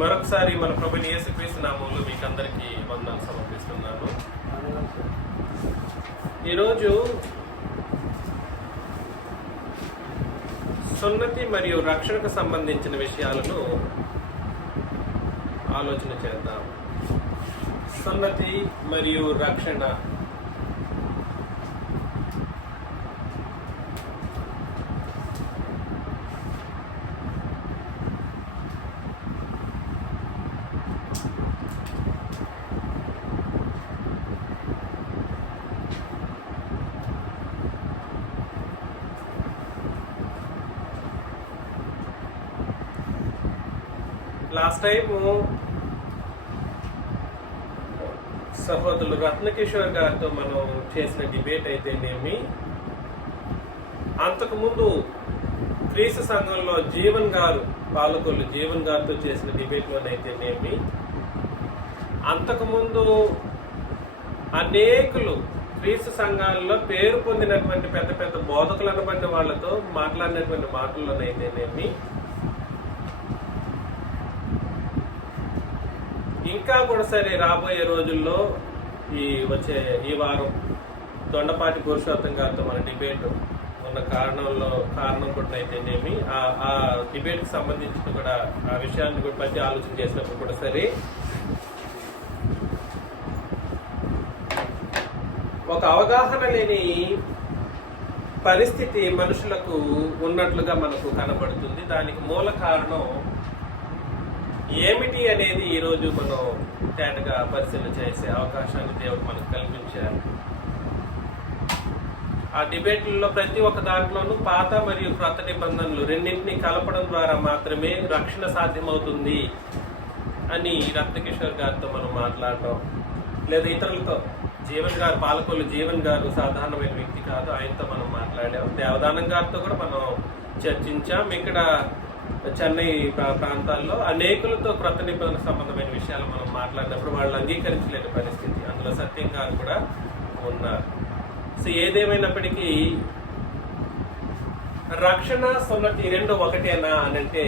మరొకసారి మన ప్రభుని యేసుక్రీస్తు నామములో మీకు అందరికీ వందనాలు సమర్పిస్తున్నాను. ఈరోజు సున్నతి మరియు రక్షణకు సంబంధించిన విషయాలను ఆలోచన చేద్దాం. సున్నతి మరియు రక్షణ. లాస్ట్ టైము సహోదరులు రత్నకిషోర్ గారితో మనం చేసిన డిబేట్ అయితేనేమి, అంతకుముందు క్రీస్తు సంఘంలో జీవన్ గారు పాలకొల్లు జీవన్ గారితో చేసిన డిబేట్లోనైతేనేమి, అంతకుముందు అనేకులు క్రీస్తు సంఘాలలో పేరు పొందినటువంటి పెద్ద పెద్ద బోధకులు అనబడిన వాళ్ళతో మాట్లాడినటువంటి మాటల్లోనైతేనేమి, ఇంకా కూడా సరే రాబోయే రోజుల్లో ఈ వారం దొండపాటి పురుషోత్తం గారితో మన డిబేట్ ఉన్న కారణం కూడా అయితేనేమి, ఆ డిబేట్కి సంబంధించిన కూడా ఆ విషయాన్ని కూడా బట్టి ఆలోచన చేసినప్పుడు కూడా సరే ఒక అవగాహన లేని పరిస్థితి మనుషులకు ఉన్నట్లుగా మనకు కనబడుతుంది. దానికి మూల కారణం ఏమిటి అనేది ఈరోజు మనం తేటగా పరిశీలన చేసే అవకాశాన్ని దేవుడు మనకు కల్పించారు. ఆ డిబేట్లలో ప్రతి ఒక్క దాంట్లోనూ పాత మరియు క్రొత్త నిబంధనలు రెండింటినీ కలపడం ద్వారా మాత్రమే రక్షణ సాధ్యమవుతుంది అని రత్నకిషోర్ గారితో మనం మాట్లాడటం, లేదా ఇతరులతో జీవన్ గారు పాలకొల్లు జీవన్ గారు సాధారణమైన వ్యక్తి కాదు, ఆయనతో మనం మాట్లాడాం. దేవదానం గారితో కూడా మనం చర్చించాం. ఇక్కడ చెన్నై ప్రాంతాల్లో అనేకులతో క్రొత్త నిబంధన సంబంధమైన విషయాలు మనం మాట్లాడినప్పుడు వాళ్ళు అంగీకరించలేని పరిస్థితి, అందులో సత్యం గారు కూడా ఉన్నారు. సో ఏదేమైనప్పటికీ రక్షణ సున్నతి రెండు ఒకటేనా అనంటే,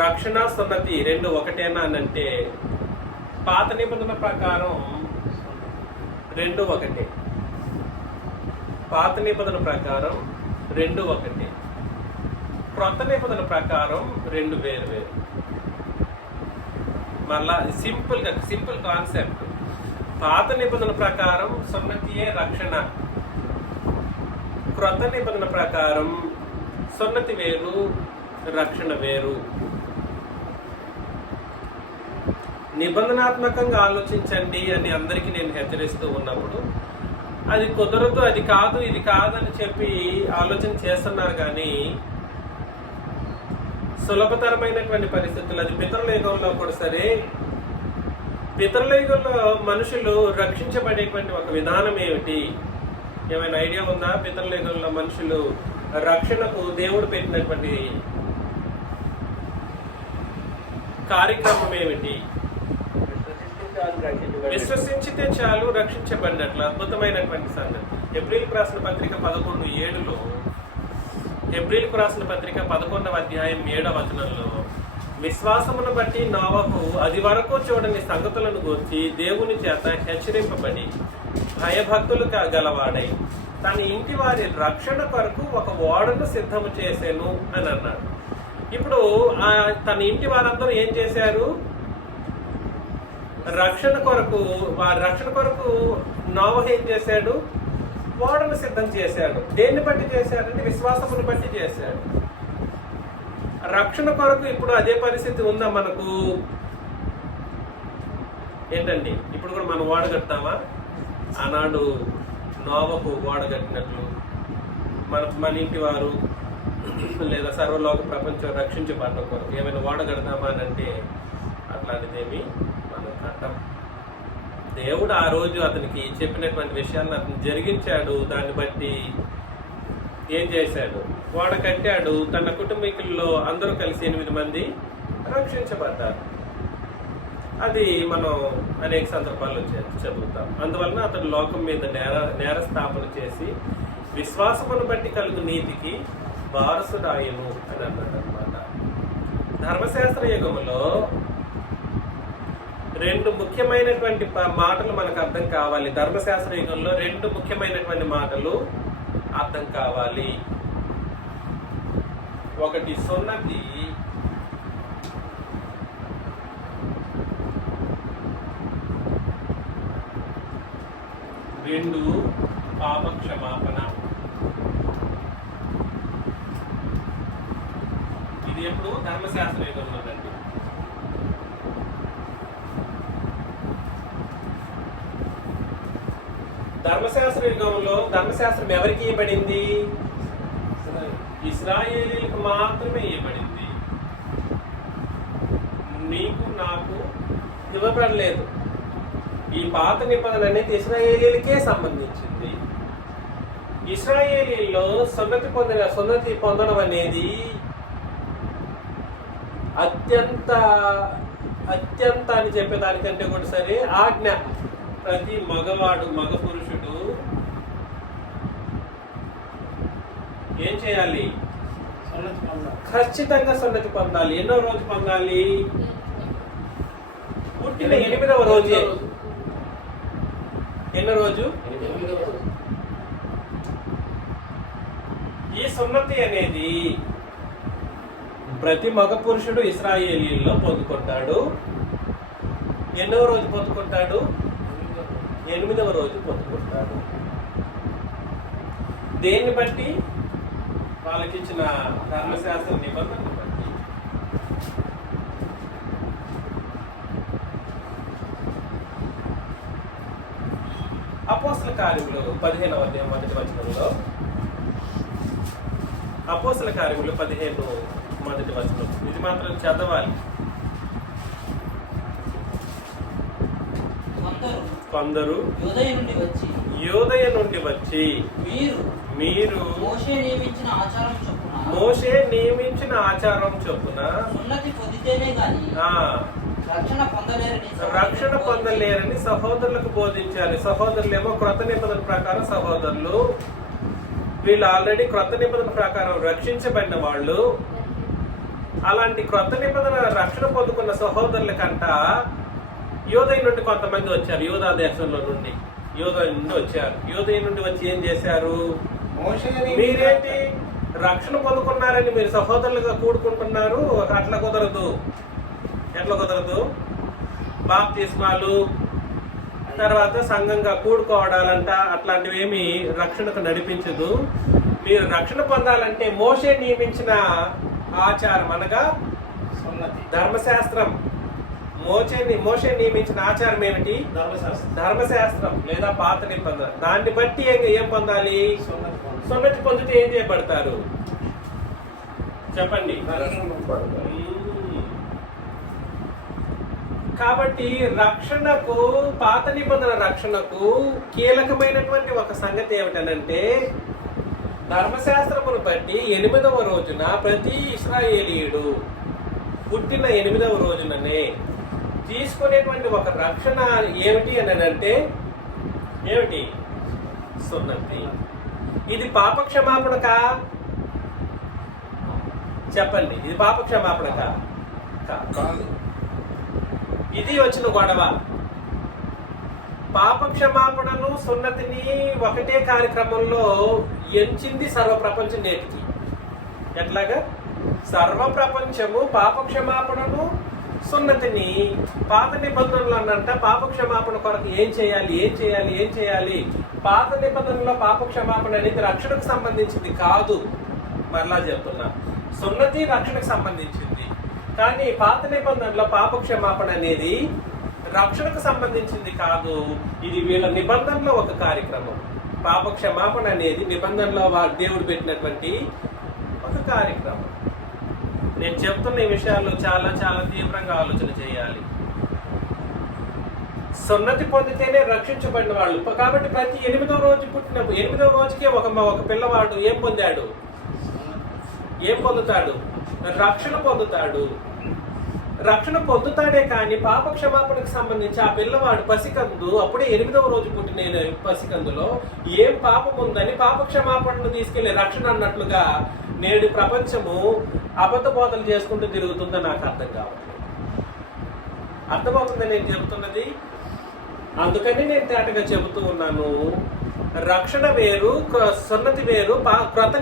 రక్షణ సున్నతి రెండు ఒకటేనా అనంటే పాత నిబంధన ప్రకారం రెండు ఒకటే. పాత నిబంధన ప్రకారం రెండు ఒకటే, క్రొత్త నిబంధన ప్రకారం రెండు వేరు. మళ్ళా సింపుల్ కాన్సెప్ట్. పాత నిబంధన ప్రకారం సున్నతియే రక్షణ, క్రొత్త నిబంధన ప్రకారం సున్నతి వేరు, రక్షణ వేరు. నిబంధనాత్మకంగా ఆలోచించండి అని అందరికీ నేను హెచ్చరిస్తూ ఉన్నప్పుడు అది కుదరదు, అది కాదు, ఇది కాదని చెప్పి ఆలోచన చేస్తున్నారు. కానీ సులభతరమైనటువంటి పరిస్థితులు, అది పితరుల యుగంలో కూడా సరే, పితరుల యుగంలో మనుషులు రక్షించబడేటువంటి ఒక విధానం ఏమిటి, ఏమైనా ఐడియా ఉందా? పితరుల యుగంలో మనుషులు రక్షణకు దేవుడు పెట్టినటువంటి కార్యక్రమం ఏమిటి? విశ్వసించితే చాలు రక్షించబడినట్లు. అద్భుతమైనటువంటి సంగతి. హెబ్రీయులకు రాసిన పత్రిక 11:7లో, హెబ్రీయులకు రాసిన పత్రిక 11వ అధ్యాయం 7వ వచనంలో, విశ్వాసమును బట్టి నోవహు అది వరకు చూడని సంగతులను గూర్చి దేవుని చేత హెచ్చరింపబడి భయభక్తులు గలవాడై తన ఇంటి వారి రక్షణ కొరకు ఒక ఓడను సిద్ధము చేశాను అని అన్నాడు. ఇప్పుడు తన ఇంటి వారందరూ ఏం చేశారు? రక్షణ కొరకు నోవహు ఏం చేశాడు? ఓడను సిద్ధం చేశాడు. దేన్ని బట్టి చేశాడంటే విశ్వాసమును బట్టి చేశాడు. రక్షణ కొరకు ఇప్పుడు అదే పరిస్థితి ఉందా మనకు? ఏంటండి, ఇప్పుడు కూడా మనం ఓడ కడతామా? ఆనాడు నోవహు ఓడ కట్టినట్లు మన ఇంటి వారు లేదా సర్వలోక ప్రపంచం రక్షించబడడం కొరకు ఏమైనా ఓడ కడతామా అని అంటే అట్లాంటిదేమి మనం కట్టం. దేవుడు ఆ రోజు అతనికి చెప్పినటువంటి విషయాలను అతను జరిగించాడు. దాన్ని బట్టి ఏం చేశాడు? ఓడ కట్టాడు. తన కుటుంబీకుల్లో అందరూ కలిసి 8 మంది రక్షించబడ్డారు. అది మనం అనేక సందర్భాల్లో చదువుతాం. అందువలన అతడు లోకం మీద నేరస్థాపన చేసి విశ్వాసమును బట్టి కలుగు నీతికి వారసుడాయను అని అన్నాడు అనమాట. ధర్మశాస్త్ర యుగంలో రెండు ముఖ్యమైనటువంటి మాటలు మనకు అర్థం కావాలి. ధర్మశాస్త్ర యుగంలో రెండు ముఖ్యమైనటువంటి మాటలు అర్థం కావాలి. ఒకటి సున్నతి, రెండు పాప క్షమాపణ. ఇది ఎప్పుడు ధర్మశాస్త్ర యుగంలో అండి. ధర్మశాస్త్ర యుగంలో ధర్మశాస్త్రం ఎవరికి ఇవ్వబడింది? ఇశ్రాయేలీలకు మాత్రమే ఇవ్వబడింది. నీకు నాకు ఇవ్వబడలేదు. ఈ పాత నిబంధన అనేది ఇశ్రాయేలీలకే సంబంధించింది. ఇశ్రాయేలీల్లో సున్నతి పొందడం అనేది అత్యంత అని చెప్పేదానికంటే కూడా సరే ఆజ్ఞ. ప్రతి మగ పురుషుడు ఏం చేయాలి? ఖచ్చితంగా సున్నతి పొందాలి. ఎన్నో రోజు పొందాలి? పుట్టిన 8వ రోజే. ఎన్నో రోజు? ఈ సున్నతి అనేది ప్రతి మగ పురుషుడు ఇశ్రాయేలీల్లో పొందుకుంటాడు. ఎన్నో రోజు పొందుకుంటాడు? 8వ రోజు పొందుకుంటాడు. దేన్ని బట్టి? వాళ్ళకిచ్చిన ధర్మశాస్త్ర నిబంధనను బట్టి. అపోస్తల కార్యములు 15వ అధ్యాయం 1వ వచనంలో, అపోస్తల కార్యములు 15 1వ వచనం, ఇది మాత్రం చదవాలి. కొందరు యోదయ నుండి వచ్చి మీరు మోషే నియమించిన ఆచారం చొప్పున రక్షణ పొందలేరని సహోదరులకు బోధించాలి. సహోదరులేమో క్రొత్త నిబంధన ప్రకారం సహోదరులు, వీళ్ళు ఆల్రెడీ క్రొత్త నిబంధన ప్రకారం రక్షించబడిన వాళ్ళు. అలాంటి క్రొత్త నిబంధన రక్షణ పొందుకున్న సహోదరుల కంట యోదయ నుండి కొంతమంది వచ్చారు. యోధా దేశంలో నుండి యోదయ నుండి వచ్చారు. యోదయ నుండి వచ్చి ఏం చేశారు? మీరేంటి రక్షణ పొందుకున్నారని మీరు సహోదరులుగా కూడుకుంటున్నారు? అట్లా కుదరదు. ఎట్లా కుదరదు? బాప్తిస్మాలు తర్వాత సంఘంగా కూడుకోవడాలంట, అట్లాంటివి ఏమి రక్షణకు నడిపించదు. మీరు రక్షణ పొందాలంటే మోషే నియమించిన ఆచారం అనగా ధర్మశాస్త్రం. మోషే నియమించిన ఆచారం ఏమిటి? ధర్మశాస్త్రం లేదా పాత నిబంధన. దాన్ని బట్టి ఏం పొందాలి? సున్నతి పొందితే ఏం చేయబడతారు చెప్పండి? కాబట్టి రక్షణకు, పాత నిబంధన రక్షణకు కీలకమైనటువంటి ఒక సంగతి ఏమిటనంటే, ధర్మశాస్త్రమును బట్టి 8వ రోజున ప్రతి ఇశ్రాయేలీయుడు పుట్టిన 8వ రోజుననే తీసుకునేటువంటి ఒక రక్షణ ఏమిటి అని అంటే ఏమిటి? సున్నతి. ఇది పాప క్షమాపణకా? చెప్పండి, ఇది పాప క్షమాపణకా? ఇది వచ్చిన గొడవ. పాప క్షమాపణను సున్నతిని ఒకటే కార్యక్రమంలో ఎంచింది సర్వప్రపంచం నేటికి. ఎట్లాగా? సర్వప్రపంచము పాప క్షమాపణను సున్నతిని పాత నిబంధనలు అన్నంట పాప క్షమాపణ కొరకు ఏం చేయాలి? పాత నిబంధనలో పాప క్షమాపణ అనేది రక్షణకు సంబంధించింది కాదు. మరలా చెప్తున్నా, సున్నతి రక్షణకు సంబంధించింది. కానీ పాత నిబంధనలో పాప క్షమాపణ అనేది రక్షణకు సంబంధించింది కాదు. ఇది వీళ్ళ నిబంధనలో ఒక కార్యక్రమం. పాప క్షమాపణ అనేది నిబంధనలో దేవుడు పెట్టినటువంటి ఒక కార్యక్రమం. నేను చెప్తున్న ఈ విషయాల్లో చాలా చాలా తీవ్రంగా ఆలోచన చేయాలి. సున్నతి పొందితేనే రక్షించబడిన వాళ్ళు. కాబట్టి ప్రతి 8వ రోజు పుట్టిన 8వ రోజుకే ఒక పిల్లవాడు ఏం పొందుతాడు? రక్షణ పొందుతాడు. రక్షణ పొందుతాడే కానీ పాప క్షమాపణకు సంబంధించి ఆ పిల్లవాడు పసికందు అప్పుడే 8వ రోజు పుట్టిన పసికందులో ఏం పాపం ఉందని పాప క్షమాపణను తీసుకెళ్లే రక్షణ అన్నట్లుగా నేడు ప్రపంచము అబద్ధ బోధలు చేసుకుంటూ తిరుగుతుందో నాకు అర్థం కావట్లేదు. అర్థమవుతుందని నేను చెబుతున్నది. అందుకని నేను తేటగా చెబుతూ ఉన్నాను, రక్షణ వేరు, సున్నతి వేరు. క్రొత్త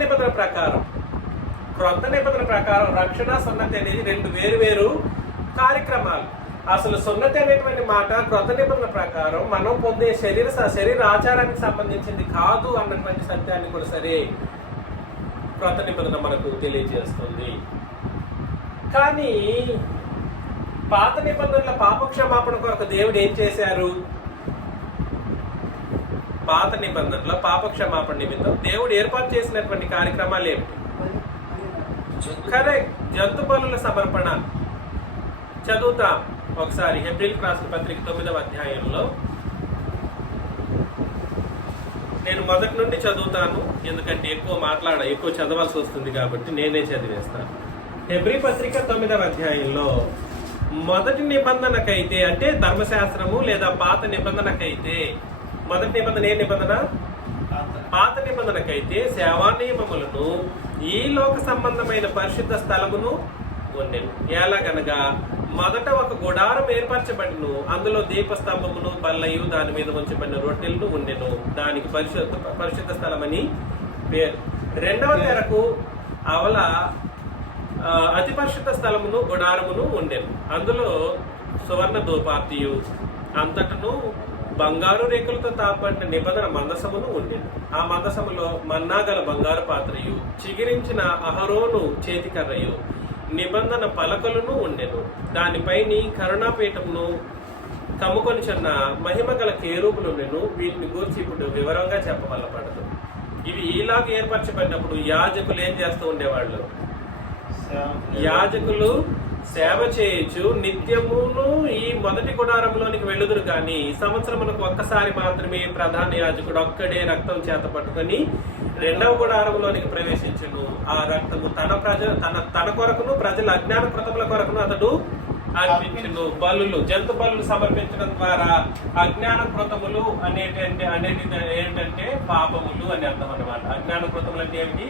నిబంధన ప్రకారం రక్షణ సున్నతి అనేది 2 వేరు కార్యక్రమాలు. అసలు సున్నతి అనేటువంటి మాట క్రొత్త నిబంధన ప్రకారం మనం పొందే శరీర ఆచారానికి సంబంధించింది కాదు అన్నటువంటి సత్యాన్ని కూడా సరే క్రొత్త నిబంధన మనకు తెలియజేస్తుంది. కానీ పాత నిబంధనల పాప క్షమాపణ కొరకు దేవుడు ఏం చేశారు? పాత నిబంధనలో పాప క్షమాపణ నిమిత్తం దేవుడు ఏర్పాటు చేసినటువంటి కార్యక్రమాలు ఏమిటి? కరెక్ట్, జంతు బలుల సమర్పణ. చదువుతాం ఒకసారి. హెబ్రీయులకు రాసిన పత్రిక 9వ అధ్యాయంలో నేను మొదటి నుండి చదువుతాను, ఎందుకంటే ఎక్కువ చదవాల్సి వస్తుంది కాబట్టి నేనే చదివేస్తాను. హెబ్రీ పత్రిక 9వ అధ్యాయంలో మొదటి నిబంధనకైతే, అంటే ధర్మశాస్త్రము లేదా పాత నిబంధనకైతే, మొదటి నిబంధన ఏ నిబంధన? పాత నిబంధనకైతే సేవా నియమములను ఈ లోక సంబంధమైన పరిశుద్ధ స్థలమును ఉండెను. ఎలాగనగా మొదట ఒక గుడారం ఏర్పరచబడిను, అందులో దీపస్తంభమును బల్లయు దాని మీద ఉంచబడిన రొట్టెలను ఉండెను. దానికి పరిశుద్ధ స్థలమని పేరు. 2వ తెరకు అవల అతి పరిశుద్ధ స్థలమును గుడారమును ఉండెను. అందులో సువర్ణ ధూపార్తియు అంతటను బంగారు రేకులతో తాపడిన నిబంధన మందసమును ఉండేది. ఆ మందసములో మన్నాగల బంగారు పాత్రయు చిగిరించిన అహరోను చేతికర్రయు నిబంధన పలకలను ఉండెను. దానిపైని కరుణాపీఠమును కమ్ముకొని చిన్న మహిమ గల కేరూపులు ఉండెను. వీటిని గూర్చి ఇప్పుడు వివరంగా చెప్పవలపడదు. ఇవి ఈలాగా ఏర్పరచబడినప్పుడు యాజకులు ఏం చేస్తూ ఉండేవాళ్ళు? యాజకులు సేవ చేయొచ్చు, నిత్యమును ఈ మొదటి గుడారంలోనికి వెళ్ళుదురు కానీ సంవత్సరమునకు ఒక్కసారి మాత్రమే ప్రధాన యాజకుడు ఒక్కడే రక్తం చేత పట్టుకొని 2వ గుడారంలోనికి ప్రవేశించును. ఆ రక్తము తన కొరకును ప్రజల అజ్ఞాన కృతముల కొరకును అతడు అర్పించును. బలులు, జంతు బలులు సమర్పించడం ద్వారా అజ్ఞాన కృతములు అనేది ఏంటంటే పాపములు అని అర్థం అన్నమాట. అజ్ఞాన కృతములు అంటే ఏమిటి?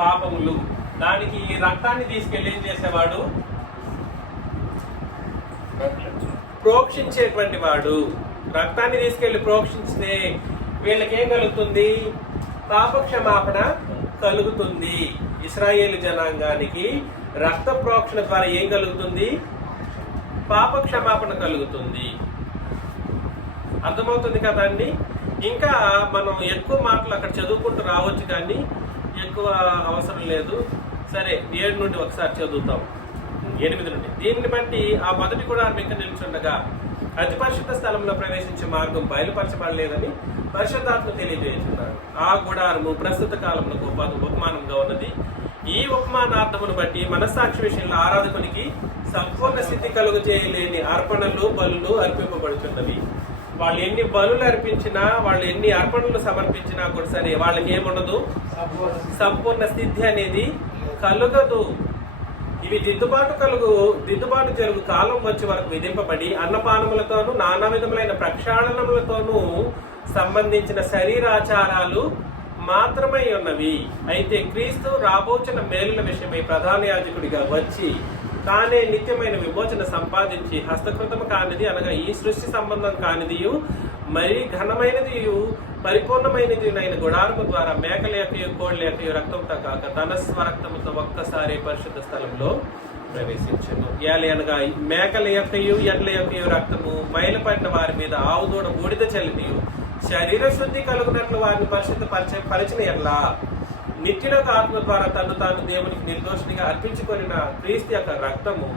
పాపములు. దానికి ఈ రక్తాన్ని తీసుకెళ్లి ఏం చేసేవాడు? ప్రోక్షించేటువంటి వాడు. రక్తాన్ని తీసుకెళ్లి ప్రోక్షించితే వీళ్ళకేం కలుగుతుంది? పాప క్షమాపణ కలుగుతుంది. ఇశ్రాయేలు జనాంగానికి రక్త ప్రోక్షణ ద్వారా ఏం కలుగుతుంది? పాప క్షమాపణ కలుగుతుంది. అర్థమవుతుంది కదండి. ఇంకా మనం ఎక్కువ మాటలు అక్కడ చదువుకుంటూ రావచ్చు, కానీ ఎక్కువ అవసరం లేదు. సరే, 7 నుండి ఒకసారి చదువుతాం. 8 నుండి. దీన్ని బట్టి ఆ మొదటి గుడారం ఇంకా నిల్చుండగా అతి పరిశుద్ధ స్థలంలో ప్రవేశించే మార్గం బయలుపరచబడలేదని పరిశుద్ధాత్మ తెలియజేస్తున్నారు. ఆ గుడారము ప్రస్తుత కాలంలో ఉపమానంగా ఉన్నది. ఈ ఉపమానార్థమును బట్టి మనస్సాక్షి విషయంలో ఆరాధకునికి సంపూర్ణ స్థితి కలుగు చేయలేని అర్పణలు, బలులు అర్పింపబడుతున్నవి. వాళ్ళు ఎన్ని బలులు అర్పించినా, వాళ్ళు ఎన్ని అర్పణలు సమర్పించినా కూడా సరే వాళ్ళకి ఏముండదు? సంపూర్ణ స్థితి అనేది కలుగదు. ఇవి దిద్దుబాటు జరుగు కాలం వచ్చే వరకు విధింపబడి అన్నపానములతోనూ నానా విధములైన ప్రక్షాళనములతోనూ సంబంధించిన శరీరాచారాలు మాత్రమై ఉన్నవి. అయితే క్రీస్తు రాబోచిన మేలుల విషయమై ప్రధాన యాజకుడిగా వచ్చి తానే నిత్యమైన విమోచన సంపాదించి హస్తకృతము కానిది, అనగా ఈ సృష్టి సంబంధం కానిదియు మరి ఘనమైనది పరిపూర్ణమైనది అయిన గుడారము ద్వారా మేకల యొక్క కోళ్ళ యొక్క రక్తంతో కాక తన స్వరక్తముతో ఒక్కసారి పరిశుద్ధ స్థలంలో ప్రవేశించను. అనగా మేకల యొక్కయు ఎడ్ల యొక్కయు రక్తము బయలుపడిన వారి మీద ఆవుదూడ బూడిద చల్లియు శరీర శుద్ధి కలుగునట్లు వారిని పరిచిన ఎడ్లా నిత్యులకు ఆత్మ ద్వారా తాను దేవునికి నిర్దోషినిగా అర్పించుకొనిన క్రీస్తు యొక్క రక్తము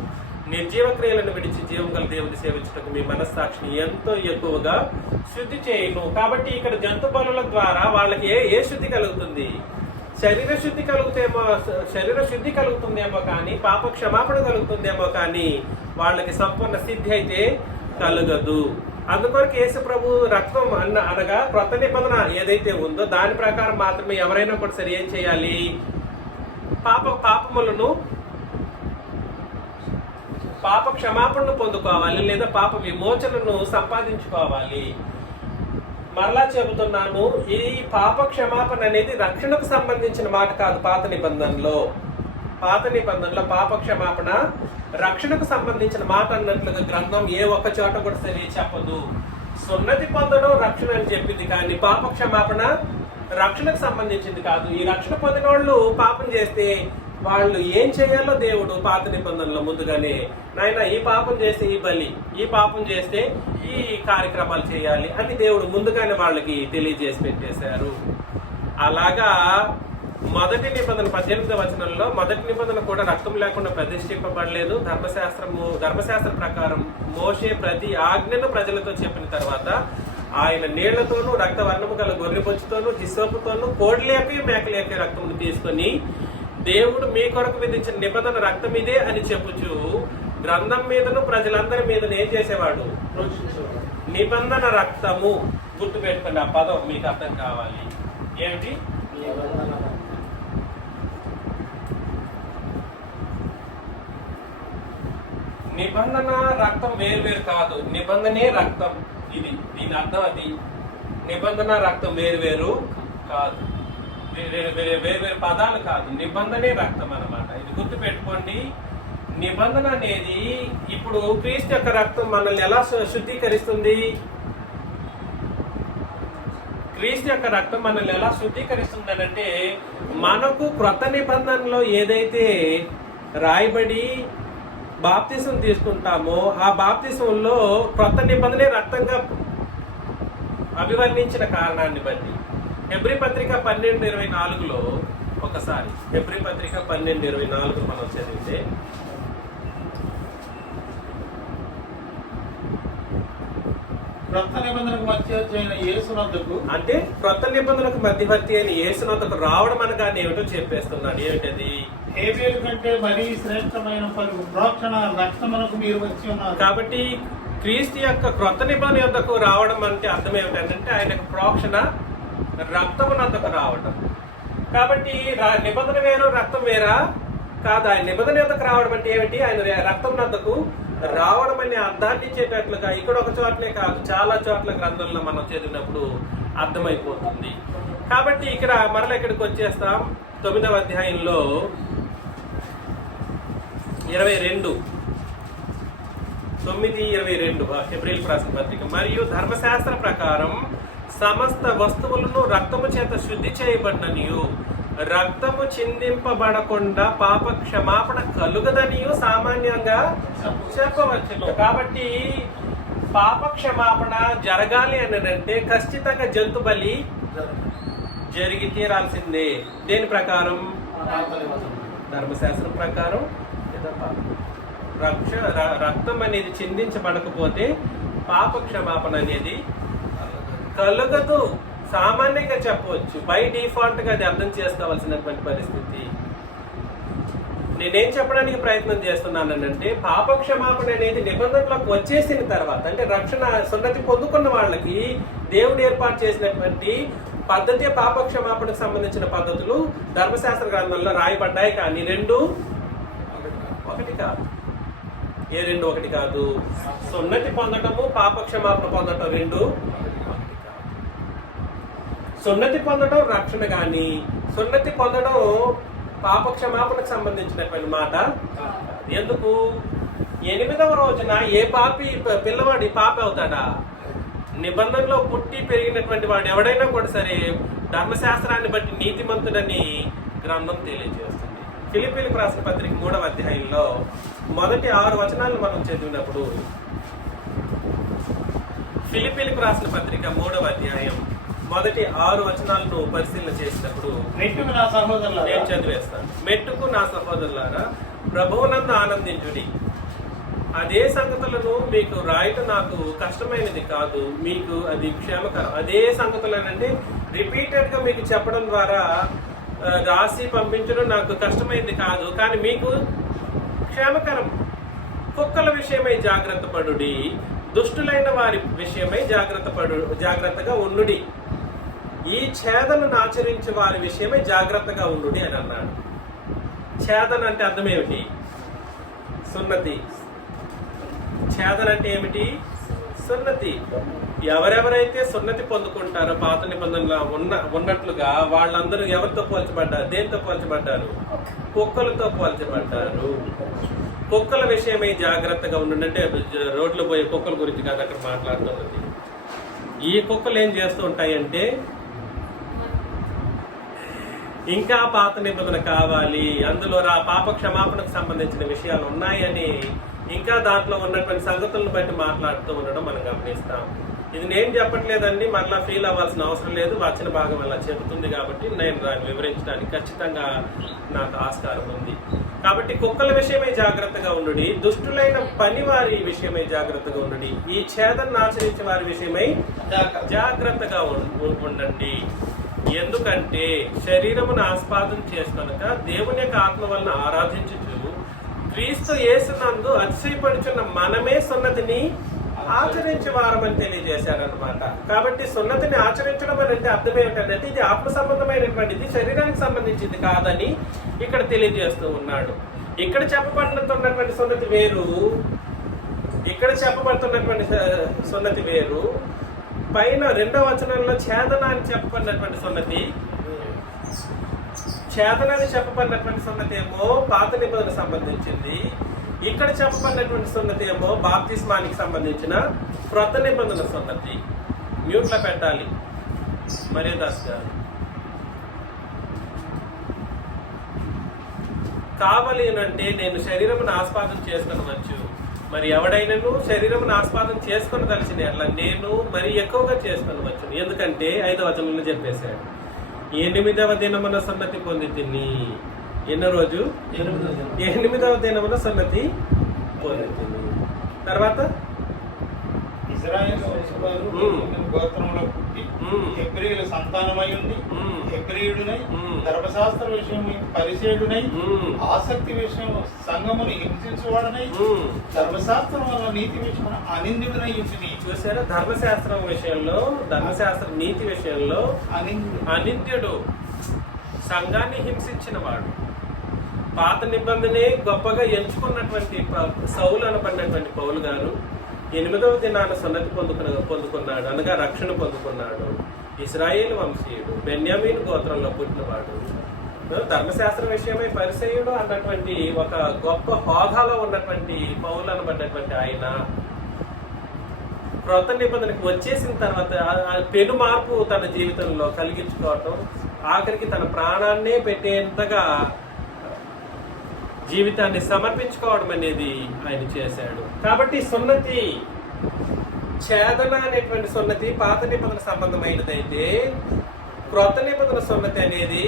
నిర్జీవ క్రియలను విడిచి జీవం గల దేవుని సేవించటకు మీ మనస్సాక్షిని ఎంతో ఎక్కువగా శుద్ధి చేయను. కాబట్టి ఇక్కడ జంతు బలుల ద్వారా వాళ్ళకి ఏ శుద్ధి కలుగుతుంది? శరీర శుద్ధి కలుగుతుందేమో కానీ, పాప క్షమాపణ కలుగుతుందేమో కానీ వాళ్ళకి సంపూర్ణ సిద్ధి అయితే కలగదు. అందుకొరకు యేసు ప్రభు రక్తం అనగా క్రొత్త నిబంధన ఏదైతే ఉందో దాని ప్రకారం మాత్రమే ఎవరైనా కూడా సరి ఏం చేయాలి? పాపములను పాప క్షమాపణను పొందుకోవాలి, లేదా పాప విమోచనను సంపాదించుకోవాలి. మరలా చెబుతున్నాను, ఈ పాప క్షమాపణ అనేది రక్షణకు సంబంధించిన మాట కాదు. పాత నిబంధనలో పాప క్షమాపణ రక్షణకు సంబంధించిన మాట అన్నట్లుగా గ్రంథం ఏ ఒక్క చోట కూడా సరి చెప్పదు. సున్నతి పొందడం రక్షణ అని చెప్పింది, కానీ పాప క్షమాపణ రక్షణకు సంబంధించింది కాదు. ఈ రక్షణ పొందిన వాళ్ళు పాపం చేస్తే వాళ్ళు ఏం చేయాలో దేవుడు పాత నిబంధనలో ముందుగానే, నాయన ఈ పాపం చేస్తే ఈ బలి, ఈ పాపం చేస్తే ఈ కార్యక్రమాలు చేయాలి అని దేవుడు ముందుగానే వాళ్ళకి తెలియజేసి పెట్టేశారు. అలాగా మొదటి నిబంధన 18వ వచనంలో మొదటి నిబంధన కూడా రక్తం లేకుండా ప్రతిష్ఠింపబడలేదు. ధర్మశాస్త్ర ప్రకారం మోషే ప్రతి ఆజ్ఞను ప్రజలతో చెప్పిన తర్వాత ఆయన నీళ్లతోనూ రక్తవర్ణము గల గొర్రెబొచ్చుతోనూ హిస్సోపుతోనూ కోడిలేపి మేకలేపి రక్తమును తీసుకొని దేవుడు మీ కొరకు విధించిన నిబంధన రక్తం ఇదే అని చెప్పుచు గ్రంథం మీదను ప్రజలందరి మీదను ఏం చేసేవాడు? నిబంధన రక్తము. గుర్తు పెట్టుకోండి, ఆ పదం మీకు అర్థం కావాలి. ఏమిటి? నిబంధన రక్తం వేరు కాదు, నిబంధనే రక్తం. దీని అర్థం అది. నిబంధన రక్తం వేరు కాదు, వేరు పదాలు కాదు, నిబంధనే రక్తం అన్నమాట. ఇది గుర్తు పెట్టుకోండి. నిబంధన అనేది ఇప్పుడు క్రీస్తు యొక్క రక్తం మనల్ని ఎలా శుద్ధీకరిస్తుంది? క్రీస్తు యొక్క రక్తం మనల్ని ఎలా శుద్ధీకరిస్తుంది అంటే, మనకు క్రొత్త నిబంధనలో ఏదైతే రాయబడి బాప్తిసం తీసుకుంటామో ఆ బాప్తిసంలో క్రొత్త నిబంధనే రక్తంగా అభివర్ణించిన కారణాన్ని బట్టి హెబ్రీ పత్రిక 12:24లో ఒకసారి హెబ్రీ పత్రిక 12:24 మనం చదివితే, క్రొత్త నిబంధనకు మధ్యవర్తి అయిన యేసునందుకు, అంటే క్రొత్త నిబంధనకు మధ్యవర్తి అయిన యేసునందుకు రావడం అనగా ఏమిటో చెప్పేస్తున్నాడు. ఏమిటది? హేబేలు కంటే మరీ శ్రేష్టమైన పలుకు ప్రోక్షణ రక్తమునకు మీరు వచ్చి ఉన్నారు. కాబట్టి క్రీస్తు యొక్క క్రొత్త నిబంధన యొద్దకు రావడం అంటే అర్థం ఏమిటంటే ఆయన ప్రోక్షణ రక్తమునందుకు రావడం. కాబట్టి నిబంధన వేరు రక్తం వేరా కాదు. ఆయన నిబంధన యొద్దకు రావడం అంటే ఏమిటి? ఆయన రక్తమునందుకు రావడం అనే అర్థాన్ని ఇచ్చేటట్లుగా ఇక్కడ ఒక చోట్లే కాదు, చాలా చోట్ల గ్రంథంలో మనం చదివినప్పుడు అర్థమైపోతుంది. కాబట్టి ఇక్కడ మరలా ఇక్కడికి వచ్చేస్తాం. 9వ అధ్యాయంలో 9:22 హెబ్రీయులకు రాసిన పత్రిక. మరియు ధర్మశాస్త్ర ప్రకారం సమస్త వస్తువులను రక్తము చేత శుద్ధి చేయబడిననియు రక్తము చిందింపబడకుండా పాప క్షమాపణ కలుగదనియు సామాన్యంగా చెప్పవచ్చు. కాబట్టి పాప క్షమాపణ జరగాలి అని అంటే ఖచ్చితంగా జంతు బలి జరిగి తీరాల్సిందే. దేని ప్రకారం? ధర్మశాస్త్రం ప్రకారం. రక్తం అనేది చిందించబడకపోతే పాప క్షమాపణ అనేది కలుగదు. సామాన్యంగా చెప్పవచ్చు, బై డిఫాల్ట్ గా అది అర్థం చేసుకోవాల్సినటువంటి పరిస్థితి. నేనేం చెప్పడానికి ప్రయత్నం చేస్తున్నానంటే, పాప క్షమాపణ అనేది నిబంధనలకు వచ్చేసిన తర్వాత, అంటే రక్షణ సున్నతి పొందుకున్న వాళ్ళకి దేవుడు ఏర్పాటు చేసినటువంటి పద్ధతి పాప క్షమాపణకు సంబంధించిన పద్ధతులు ధర్మశాస్త్ర గ్రంథంలో రాయబడ్డాయి. కానీ రెండు ఒకటి కాదు. ఏ రెండు ఒకటి కాదు? సున్నతి పొందటము పాప క్షమాపణ పొందటం రెండు. సున్నతి పొందడం రక్షణ, కానీ సున్నతి పొందడం పాప క్షమాపణకు సంబంధించినటువంటి మాట. ఎందుకు? 8వ రోజున ఏ పాపి పిల్లవాడి పాపి అవుతాడా? నిబంధనలో పుట్టి పెరిగినటువంటి వాడు ఎవడైనా కూడా సరే ధర్మశాస్త్రాన్ని బట్టి నీతిమంతుడని గ్రంథం తెలియజేస్తుంది. ఫిలిప్పీలకు రాసిన పత్రిక 3వ అధ్యాయంలో మొదటి 6 వచనాలను మనం చదివినప్పుడు, ఫిలిప్పీలకు రాసిన పత్రిక 3వ అధ్యాయం మొదటి 6 వచనాలను పరిశీలన చేసినప్పుడు, మెట్టుకు నా సహోదరులారా, నేను చదివేస్తాను. మెట్టుకు నా సహోదరులారా, ప్రభువునందు ఆనందించుడి. అదే సంగతులను మీకు రాయటం నాకు కష్టమైనది కాదు, మీకు అది క్షేమకరం. అదే సంగతులనంటే రిపీటెడ్ గా మీకు చెప్పడం ద్వారా రాసి పంపించడం నాకు కష్టమైనది కాదు, కానీ మీకు క్షేమకరం. కుక్కల విషయమై జాగ్రత్త పడుడి, దుష్టులైన వారి విషయమై జాగ్రత్తగా ఉండుడి, ఈ ఛేదనను ఆచరించే వారి విషయమై జాగ్రత్తగా ఉండుడి అని అన్నాడు. ఛేదన అంటే అర్థం ఏమిటి? సున్నతి. ఛేదన అంటే ఏమిటి? సున్నతి. ఎవరెవరైతే సున్నతి పొందుకుంటారో పాత నిబంధనలో ఉన్నట్లుగా వాళ్ళందరూ ఎవరితో పోల్చబడ్డారు? దేంతో పోల్చబడ్డారు? కుక్కలతో పోల్చబడ్డారు. కుక్కల విషయమై జాగ్రత్తగా ఉండండి. అంటే రోడ్లో పోయే కుక్కల గురించి కాదు అక్కడ మాట్లాడుతున్నది. ఈ కుక్కలు ఏం చేస్తూ ఉంటాయంటే, ఇంకా పాత నిబంధన కావాలి, అందులో పాప క్షమాపణకు సంబంధించిన విషయాలు ఉన్నాయని ఇంకా దాంట్లో ఉన్నటువంటి సంగతులను బట్టి మాట్లాడుతూ ఉండడం మనం గమనిస్తాం. ఇది నేను చెప్పట్లేదండి, మరలా ఫీల్ అవ్వాల్సిన అవసరం లేదు. వచ్చిన భాగం అలా చెబుతుంది కాబట్టి నేను దాన్ని వివరించడానికి ఖచ్చితంగా నాకు ఆస్కారం ఉంది. కాబట్టి కుక్కల విషయమై జాగ్రత్తగా ఉండుడి, దుష్టులైన పని వారి విషయమై జాగ్రత్తగా ఉండుడి, ఈ ఛేదన ఆచరించే వారి విషయమై జాగ్రత్తగా ఉండండి. ఎందుకంటే శరీరమును ఆస్పాదన చేసుకొనక దేవుని యొక్క ఆత్మ వలన ఆరాధించుచు క్రీస్తు యేసునందు అతిశయపడుచున్న మనమే సున్నతిని ఆచరించే వారమని తెలియజేశారనమాట. కాబట్టి సున్నతిని ఆచరించడం అంటే అర్థం ఏమిటంటే ఇది ఆత్మ సంబంధమైనటువంటిది, శరీరానికి సంబంధించింది కాదని ఇక్కడ తెలియజేస్తూ ఉన్నాడు. ఇక్కడ చెప్పబడుతున్నటువంటి సున్నతి వేరు, ఇక్కడ చెప్పబడుతున్నటువంటి సున్నతి వేరు. పైన 2వ వచనంలో ఛేదన అని చెప్పబడినటువంటి సున్నతి, ఛేదనాన్ని చెప్పబడినటువంటి సున్నతి ఏమో పాత నిబంధనకు సంబంధించింది. ఇక్కడ చెప్పబడినటువంటి సున్నతి ఏమో బాప్తిస్మానికి సంబంధించిన క్రొత్త నిబంధన సున్నతి. మ్యూట్లో పెట్టాలి మరే దాస్ గారు. కావాలి అంటే నేను శరీరమును ఆస్వాదన చేసుకొనవచ్చు. మరి ఎవడైనాను శరీరమును ఆస్వాదన చేసుకుని కలిసిన అట్లా నేను మరి ఎక్కువగా చేసుకొనవచ్చు. ఎందుకంటే 5వ వచనంలో చెప్పేశాడు, 8వ దినమున సున్నతి పొంది తిని. ఎన్నో రోజు? 8వ దినమున సున్నతి పొంది తిని. తర్వాత ఇశ్రాయేలు వంశవారు గోత్రంలో పుట్టి హెబ్రీయుల సంతానమై ఉండి హెబ్రీయుడునై ధర్మశాస్త్ర విషయం పరిచయుడునై ఆసక్తి విషయం సంఘమును హింసించువాడనై ధర్మశాస్త్రం వల్ల నీతి విషయం అనింద్యుడనై ఉంటుంది. చూసారా? ధర్మశాస్త్రం విషయంలో, ధర్మశాస్త్ర నీతి విషయంలో అనింద్యుడు, సంఘాన్ని హింసించిన వాడు. పాత నిబంధనే గొప్పగా ఎంచుకున్నటువంటి సౌలు అనబడినటువంటి పౌలు గారు 8వ దినాన సున్నతి పొందుకున్నాడు, అనగా రక్షణ పొందుకున్నాడు. ఇశ్రాయేలు వంశీయుడు, బెన్యామీను గోత్రంలో పుట్టినవాడు, ధర్మశాస్త్ర విషయమై పరిసయుడు అన్నటువంటి ఒక గొప్ప హోదాలో ఉన్నటువంటి పౌలు అనబడినటువంటి ఆయన క్రొత్త నిబంధనకు వచ్చేసిన తర్వాత పెను మార్పు తన జీవితంలో కలిగించుకోవటం, ఆఖరికి తన ప్రాణాన్నే పెట్టేంతగా జీవితాన్ని సమర్పించుకోవడం అనేది ఆయన చేశాడు. కాబట్టి సున్నతి, ఛేదన అనేటువంటి సున్నతి పాత నిబంధన సంబంధమైనదైతే క్రొత్త నిబంధన సున్నతి అనేది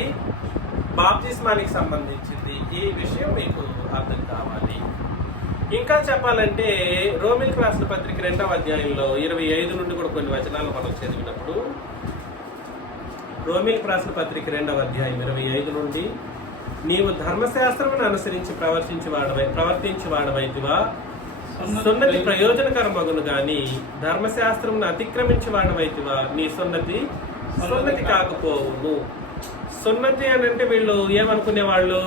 బాప్తిస్మానికి సంబంధించింది. ఈ విషయం మీకు అర్థం కావాలి. ఇంకా చెప్పాలంటే రోమిలకు రాసిన పత్రిక 2వ అధ్యాయంలో 25 నుండి కూడా కొన్ని వచనాలు మనం చదివినప్పుడు, రోమిలకు రాసిన పత్రిక 2వ అధ్యాయం 25 నుండి, నీవు ధర్మశాస్త్రమును అనుసరించి ప్రవర్తించి వాడవైతివా సున్నతి ప్రయోజనకరమగును గాని ధర్మశాస్త్రమును అతిక్రమించి వాడవైతివా నీ సున్నతి కాకపోవును. సున్నతి అని అంటే వీళ్ళు ఏమనుకునే వాళ్ళు,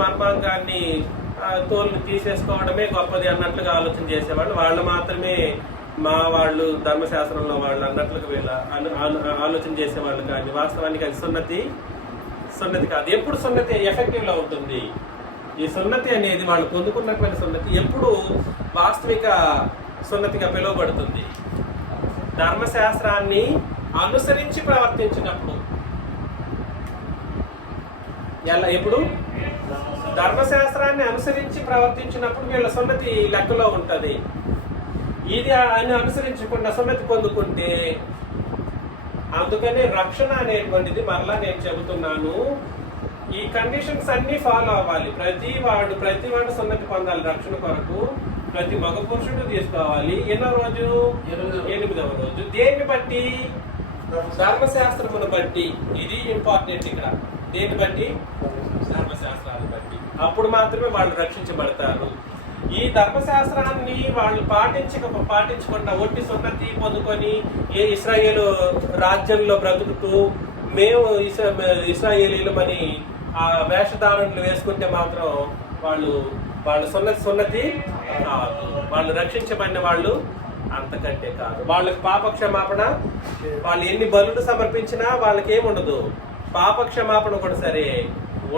మర్మాంగాన్ని తోలుని తీసేసుకోవడమే గొప్పది అన్నట్లుగా ఆలోచన చేసేవాళ్ళు. వాళ్ళు మాత్రమే వాళ్ళు ధర్మశాస్త్రంలో వాళ్ళు అన్నట్లుగా వీళ్ళ ఆలోచన చేసేవాళ్ళు. కానీ వాస్తవానికి అది సున్నతి కాదు. ఎప్పుడు సున్నతి ఎఫెక్టివ్ లో ఉంటుంది? ఈ సున్నతి అనేది వాళ్ళు పొందుకున్నటువంటి సున్నతి ఎప్పుడు వాస్తవిక సున్నతిగా పిలువబడుతుంది? ధర్మశాస్త్రాన్ని అనుసరించి ప్రవర్తించినప్పుడు. ఎప్పుడు? ధర్మశాస్త్రాన్ని అనుసరించి ప్రవర్తించినప్పుడు వీళ్ళ సున్నతి లెక్కలో ఉంటది. ఇది ఆయన అనుసరించకుండా సున్నతి పొందుకుంటే, అందుకనే రక్షణ అనేటువంటిది మరలా నేను చెబుతున్నాను, ఈ కండిషన్స్ అన్ని ఫాలో అవ్వాలి. ప్రతి వాడు సున్నతి పొందాలి రక్షణ కొరకు. ప్రతి మగ పురుషుడు తీసుకోవాలి. ఎన్నో రోజు? 8వ రోజు. దేన్ని బట్టి? ధర్మశాస్త్రమును బట్టి. ఇది ఇంపార్టెంట్ ఇక్కడ. దేన్ని బట్టి? ధర్మశాస్త్రాన్ని బట్టి. అప్పుడు మాత్రమే వాళ్ళు రక్షించబడతారు. ఈ ధర్మశాస్త్రాన్ని వాళ్ళు పాటించకుండా ఒట్టి సున్నతి పొందుకొని ఏ ఇశ్రాయేలు రాజ్యంలో బ్రతుకుతూ మేము ఇశ్రాయేలీలమని ఆ వేషధారణలు వేసుకుంటే మాత్రం వాళ్ళ సున్నతి కాదు. వాళ్ళు రక్షించబడిన వాళ్ళు అంతకంటే కాదు. వాళ్ళకి పాపక్షమాపణ, వాళ్ళు ఎన్ని బలులు సమర్పించినా వాళ్ళకి ఏముండదు, పాపక్షమాపణ కూడా సరే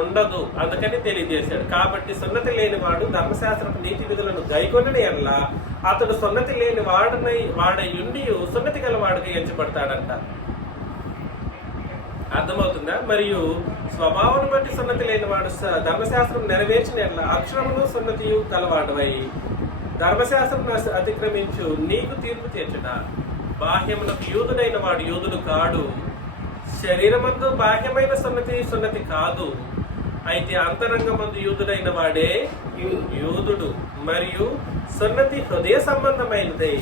ఉండదు. అందుకని తెలియజేశాడు. కాబట్టి సున్నతి లేని వాడు ధర్మశాస్త్రపు నీతి విధులను గైకొనని ఎడల అతడు సున్నతి లేని వాడయుండి సున్నతి గల వాడికి ఎంచబడతాడంట. అర్థమవుతుందా? మరియు స్వభావం బట్టి సున్నతి లేని వాడు ధర్మశాస్త్రం నెరవేర్చిన ఎడల అక్షరమును సున్నతియు కలవాడవై ధర్మశాస్త్రం అతిక్రమించు నీకు తీర్పు తీర్చుట. బాహ్యములకు యూదుడైన వాడు యూదుడు కాడు, శరీరమందు బాహ్యమైన సున్నతి కాదు, అయితే అంతరంగమందు యూదుడైన వాడే యూదుడు. మరియు సున్నతి హృదయ సంబంధమైనదై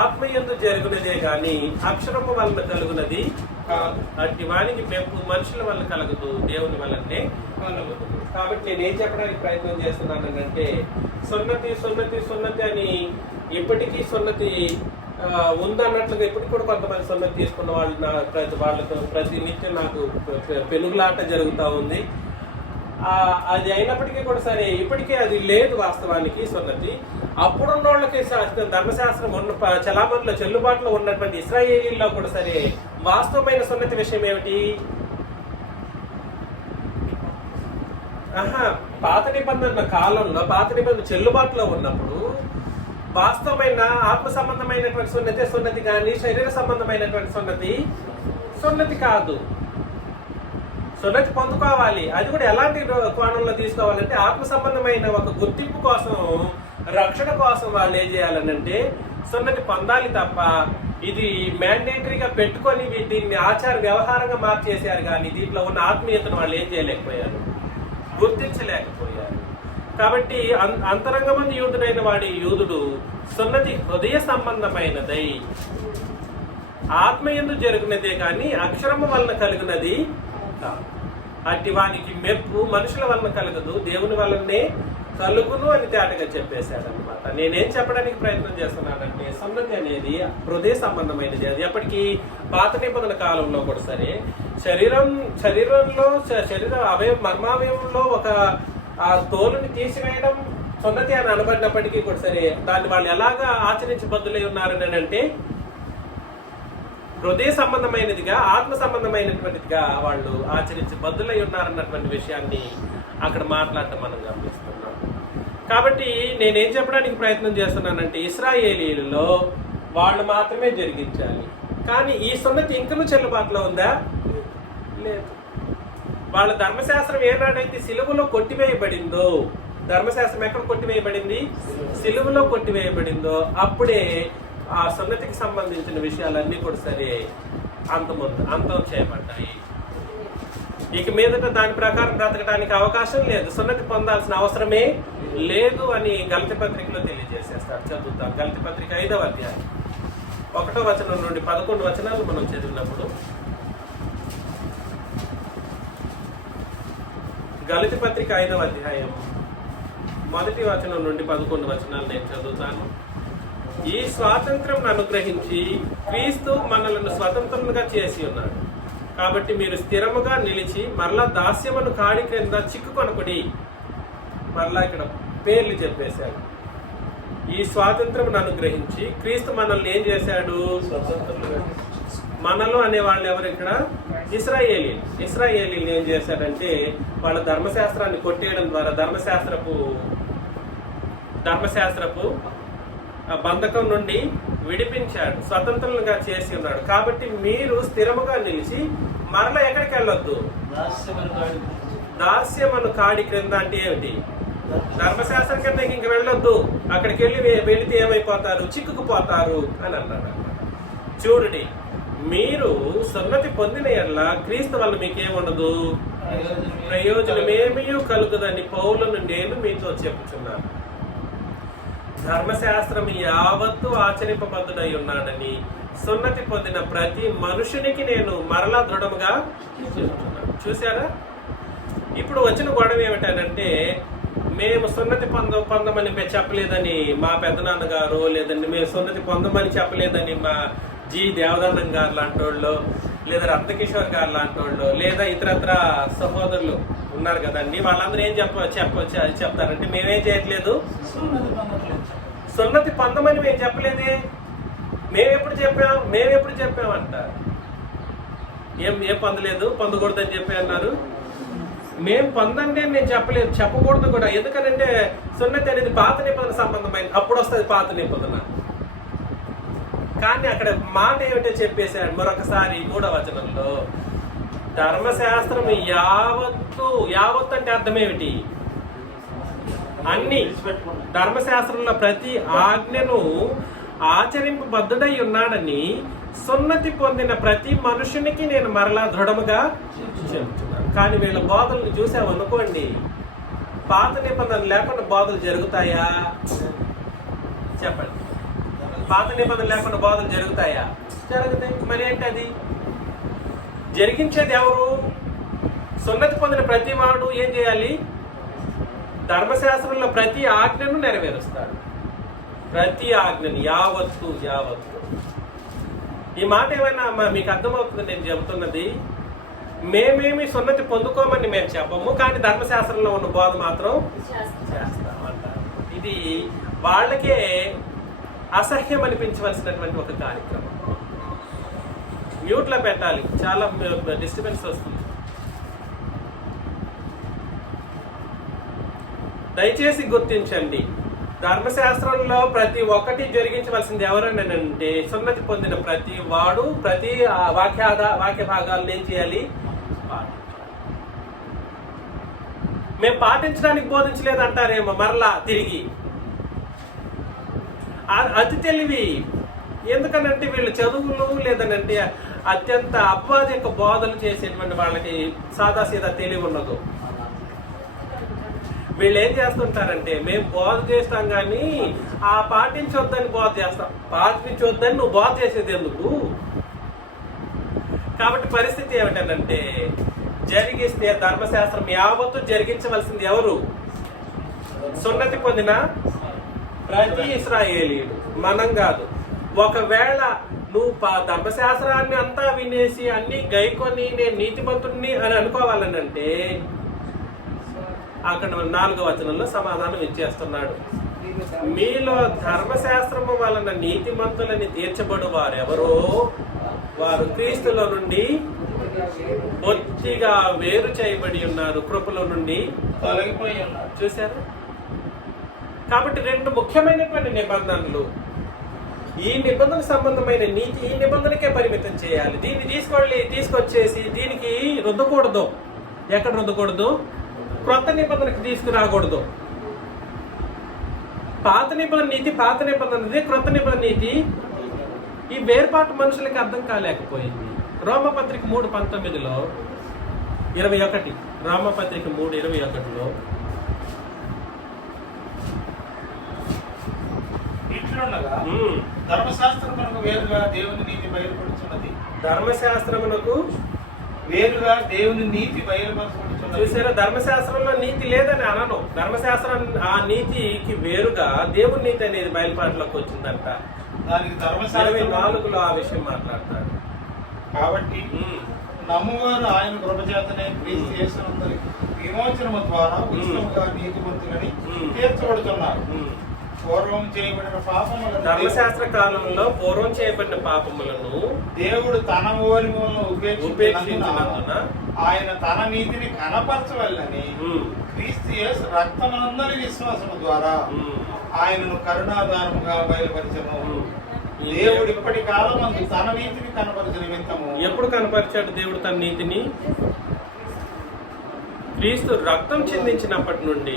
ఆత్మయందు జరుగునదే గాని అక్షరము వలన కలుగునది కాదు. అట్టి వానికి మెప్పు మనుషుల వల్ల కలగదు, దేవుని వల్లనే కలుగుదు. కాబట్టి నేను ఏం చెప్పడానికి ప్రయత్నం చేస్తున్నానంటే సున్నతి అని ఇప్పటికీ సున్నతి ఉందన్నట్లుగా ఇప్పటికి కూడా కొంతమంది సున్నతి తీసుకున్న వాళ్ళకు ప్రతి నిత్యం నాకు పెనుగులాట జరుగుతూ ఉంది. అది అయినప్పటికీ కూడా సరే ఇప్పటికే అది లేదు వాస్తవానికి సున్నతి. అప్పుడున్న వాళ్ళకి ధర్మశాస్త్రం ఉన్న చలామణిలో చెల్లుబాటులో ఉన్నటువంటి ఇశ్రాయేలీల్లో కూడా సరే వాస్తవమైన సున్నతి విషయం ఏమిటి? పాత నిబంధన కాలంలో, పాత నిబంధన చెల్లుబాటులో ఉన్నప్పుడు వాస్తవమైన ఆత్మ సంబంధమైనటువంటి సున్నతి కానీ శరీర సంబంధమైనటువంటి సున్నతి కాదు. సున్నతి పొందుకోవాలి. అది కూడా ఎలాంటి కోణంలో తీసుకోవాలంటే ఆత్మ సంబంధమైన ఒక గుర్తింపు కోసం, రక్షణ కోసం వాళ్ళు ఏం చేయాలనంటే సున్నతి పొందాలి తప్ప ఇది మ్యాండేటరీగా పెట్టుకొని దీన్ని ఆచార వ్యవహారంగా మార్చేశారు. కానీ దీంట్లో ఉన్న ఆత్మీయతను వాళ్ళు ఏం చేయలేకపోయారు, గుర్తించలేకపోయారు. కాబట్టి అంతరంగమందు యూదుడైన వాడి యూదుడు సున్నతి హృదయ సంబంధమైనదై ఆత్మయందు జరుగునదే కానీ అక్షరము వలన కలిగినది కాదు. అట్టి వానికి మెప్పు మనుషుల వలన కలగదు, దేవుని వలనే కలుగును అని తేటగా చెప్పేశాడు అనమాట. నేనేం చెప్పడానికి ప్రయత్నం చేస్తున్నానంటే సున్నతి అనేది హృదయ సంబంధమైనది. అది ఎప్పటికీ పాత నిబంధన కాలంలో కూడా సరే శరీరంలో మర్మావయంలో ఒక ఆ తోలుని తీసివేయడం సున్నతి అని అనబడినప్పటికీ కూడా సరే దాన్ని వాళ్ళు ఎలాగా ఆచరించబద్దులై ఉన్నారని అంటే హృదయ సంబంధమైనదిగా, ఆత్మ సంబంధమైనటువంటిదిగా వాళ్ళు ఆచరించబద్దులై ఉన్నారన్నటువంటి విషయాన్ని అక్కడ మాట్లాడటం మనం గమనిస్తున్నాం. కాబట్టి నేనేం చెప్పడానికి ప్రయత్నం చేస్తున్నానంటే ఇశ్రాయేలీలలో వాళ్ళు మాత్రమే జరిగించాలి. కానీ ఈ సున్నతి ఇంకనూ చెల్లుబాటులో ఉందా? లేదు. వాళ్ళ ధర్మశాస్త్రం ఏనాడైతే సిలువలో కొట్టివేయబడిందో, ధర్మశాస్త్రం ఎక్కడ కొట్టివేయబడింది? సిలువలో కొట్టివేయబడిందో అప్పుడే ఆ సున్నతికి సంబంధించిన విషయాలన్నీ కూడా సరే అంతం చేయబడ్డాయి. ఇక మీదట దాని ప్రకారం బ్రతకడానికి అవకాశం లేదు, సున్నతి పొందాల్సిన అవసరమే లేదు అని గలతీ పత్రికలో తెలియజేసేస్తారు. చదువుతాం. గలతీ పత్రిక 5వ అధ్యాయం 1వ వచనం నుండి 11 వచనాలు మనం చదివినప్పుడు, గలతీ పత్రిక 5వ అధ్యాయం 1వ వచనం నుండి 11 వచనాలు నేను చదువుతాను. ఈ స్వాతంత్రం అనుగ్రహించి క్రీస్తు మనలను స్వతంత్రులుగా చేసి ఉన్నాడు. కాబట్టి మీరు స్థిరముగా నిలిచి మరలా దాస్యమును కాడి క్రింద చిక్కుకొనకుడి. మరలా ఇక్కడ పేర్లు చెప్పేశాడు. ఈ స్వాతంత్రం అనుగ్రహించి క్రీస్తు మనల్ని ఏం చేశాడు? స్వతంత్రులుగా. మనలో అనే వాళ్ళు ఎవరు ఇక్కడ? ఇశ్రాయేలీలు ఏం చేశాడంటే వాళ్ళ ధర్మశాస్త్రాన్ని కొట్టేయడం ద్వారా ధర్మశాస్త్రపు బంధకం నుండి విడిపించాడు, స్వతంత్రులుగా చేసి ఉన్నాడు. కాబట్టి మీరు స్థిరముగా నిలిచి మరలా ఎక్కడికి వెళ్ళొద్దు? దాస్యమను కాడి క్రింద అంటే ఏమిటి? ధర్మశాస్త్రం కింద ఇంక వెళ్ళొద్దు. అక్కడికి వెళితే ఏమైపోతారు? చిక్కుకుపోతారు అని అన్నాడు. చూడండి, మీరు సున్నతి పొందిన ఎడల క్రీస్తు వల్ల మీకేముండదు, ప్రయోజనమేమీ కలుగుదని పౌలును నేను మీతో చెప్పుచున్నాను. ధర్మశాస్త్రం యావత్తు ఆచరింపబద్ధుడై ఉన్నాడని సున్నతి పొందిన ప్రతి మనుషునికి నేను మరలా దృఢముగా చెప్తున్నాను. చూసారా? ఇప్పుడు వచ్చిన గొడవ ఏమిటంటే మేము సున్నతి పొందమని చెప్పలేదని మా పెద్దనాన్నగారు, లేదండి మేము సున్నతి పొందమని చెప్పలేదని మా జి దేవదానం గారు లాంటి వాళ్ళు, లేదా రత్నకిషోర్ గారు లాంటి వాళ్ళు, లేదా ఇతరత్ర సహోదరులు ఉన్నారు కదండి, వాళ్ళందరూ ఏం చెప్పొచ్చు అది చెప్తారంటే మేమేం చేయట్లేదు, సున్నతి పొందమని మేము చెప్పలేదే, మేమెప్పుడు చెప్పామంట. ఏం పొందలేదు, పొందకూడదని చెప్పి అన్నారు. మేము పొందండి అని నేను చెప్పలేదు, చెప్పకూడదు కూడా. ఎందుకనంటే సున్నతి అనేది పాత నిబంధన సంబంధమైంది, అప్పుడు వస్తుంది పాత నిబంధన. కానీ అక్కడ మాట ఏమిటో చెప్పేశాడు మరొకసారి 3వ వచనంలో, ధర్మశాస్త్రం యావత్తు అంటే అర్థం ఏమిటి? అన్ని ధర్మశాస్త్రంలో ప్రతి ఆజ్ఞను ఆచరింపబద్ధుడై ఉన్నాడని సున్నతి పొందిన ప్రతి మనుషునికి నేను మరలా దృఢముగా చెబుతున్నాను. కానీ వీళ్ళ బోధనలు చూసామనుకోండి, పాత నిబంధనలు లేకుండా బోధలు జరుగుతాయా? చెప్పండి. పాత నిబంధనలు లేకుండా బోధలు జరుగుతాయా? జరుగుతాయి. మరి ఏంటి అది? జరిగించేది ఎవరు? సున్నతి పొందిన ప్రతి వాడు ఏం చేయాలి? ధర్మశాస్త్రంలో ప్రతి ఆజ్ఞను నెరవేరుస్తాడు. ప్రతి ఆజ్ఞని యావత్తు. ఈ మాట ఏమైనా మీకు అర్థమవుతుంది నేను చెబుతున్నది? మేమేమి సున్నతి పొందుకోమని మేము చెప్పము, కానీ ధర్మశాస్త్రంలో ఉన్న బోధ మాత్రం చేస్తామంట. ఇది వాళ్ళకే అసహ్యం అనిపించవలసినటువంటి ఒక కార్యక్రమం. మ్యూట్లో పెట్టాలి, చాలా డిస్టర్బెన్స్ వస్తుంది. దయచేసి గుర్తించండి, ధర్మశాస్త్రంలో ప్రతి ఒక్కటి జరిగించవలసింది ఎవరనంటే సున్నతి పొందిన ప్రతి వాడు ప్రతి వాక్య భాగాలను ఏం చేయాలి? మేము పాటించడానికి బోధించలేదు అంటారేమో మరలా తిరిగి. అతి తెలివి. ఎందుకనంటే వీళ్ళు చదువులు లేదనంటే అత్యంత అపవాదిక బోధలు చేసేటువంటి వాళ్ళకి సాదాసీదా తెలివి ఉండదు. వీళ్ళు ఏం చేస్తుంటారంటే మేము బోధ చేస్తాం కానీ పాటించొద్దని బోధ చేస్తాం. పాటించొద్దని నువ్వు బోధ చేసేది ఎందుకు? కాబట్టి పరిస్థితి ఏమిటంటే జరిగిస్తే ధర్మశాస్త్రం యావత్తు జరిగించవలసింది ఎవరు? సున్నతి పొందిన ప్రతి ఇశ్రాయేలీయుడు, మనం కాదు. ఒకవేళ నువ్వు ధర్మశాస్త్రాన్ని అంతా వినేసి అన్ని గైకొని నేను నీతిమంతుడిని అని అనుకోవాలనంటే అక్కడ 4వ వచనంలో సమాధానం ఇచ్చేస్తున్నాడు. మీలో ధర్మశాస్త్రము వలన నీతిమంతులని తీర్చబడు వారెవరో వారు క్రీస్తులో నుండి బొత్తిగా వేరు చేయబడి ఉన్నారు, కృపలో నుండి తొలగిపోయి ఉన్నారు. చూశారు? కాబట్టి 2 ముఖ్యమైనటువంటి నిబంధనలు. ఈ నిబంధన సంబంధమైన నీతి ఈ నిబంధనకే పరిమితం చేయాలి. దీన్ని తీసుకొచ్చేసి దీనికి రుద్దకూడదు. ఎక్కడ రుద్దకూడదు? క్రొత్త నిబంధనకి తీసుకురాకూడదు. పాత నిబంధన నీతి పాత నిబంధనది, క్రొత్త నిబంధన నీతి ఈ వేర్పాటు మనుషులకి అర్థం కాలేకపోయింది. రోమపత్రిక 3:19లో 21 రోమపత్రిక 3:21లో ఇట్లుండగా ధర్మశాస్త్రమునకు వేరుగా దేవుని నీతి బయలుపడుచున్నది. ధర్మశాస్త్రమునకు వేరుగా దేవుని నీతి బయలుపడుచున్నది. చూసారా? ధర్మశాస్త్రంలో నీతి లేదని అనను. ధర్మశాస్త్రం ఆ నీతికి వేరుగా దేవుని నీతి అనేది బయలుపాటులోకి వచ్చిందంట. దానికి ధర్మశాస్త్రం 24లో ఆ విషయం మాట్లాడతాడు. కాబట్టి నమ్మువారు ఆయన కృపచేతనే క్రీస్తు యేసునందరి విమోచనము ద్వారా ఉచితముగా నీతిమంతులని తీర్చబడుతున్నారు. పూర్వం చేయబడిన పాపములను ధర్మశాస్త్ర కాలంలో పూర్వం చేయబడిన పాపములను దేవుడు తన ఓరిములను ఉపేక్షించినందున ఆయన తన నీతిని కనపరచవల్లని క్రీస్తు యేసు రక్తమందరి విశ్వాసము ద్వారా ఆయనను కరుణాదానముగా బయలుపరిచను. దేవుడు ఇప్పటి కాలమందు తన నీతిని కనపరచు నిమిత్తము. ఎప్పుడు కనపరిచాడు దేవుడు తన నీతిని? క్రీస్తు రక్తం చెందించినప్పటి నుండి.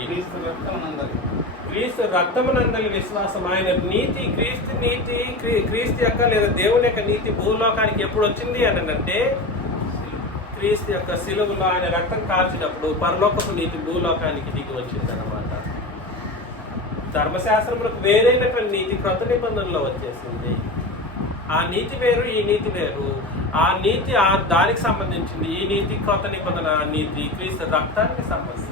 క్రీస్తు రక్తమునందలి విశ్వాసం, ఆయన నీతి, క్రీస్తు యొక్క లేదా దేవుని యొక్క నీతి భూలోకానికి ఎప్పుడు వచ్చింది అని అంటే క్రీస్తు యొక్క శిలువలో ఆయన రక్తం కాల్చినప్పుడు పరలోకపు నీతి భూలోకానికి దిగి వచ్చింది అన్నమాట. ధర్మశాస్త్రములకు వేరైనటువంటి నీతి క్రొత్త నిబంధనలో వచ్చేసింది. ఆ నీతి వేరు, ఈ నీతి వేరు. ఆ నీతి దానికి సంబంధించింది, ఈ నీతి క్రొత్త నిబంధన నీతి క్రీస్తు రక్తానికి సంబంధించింది.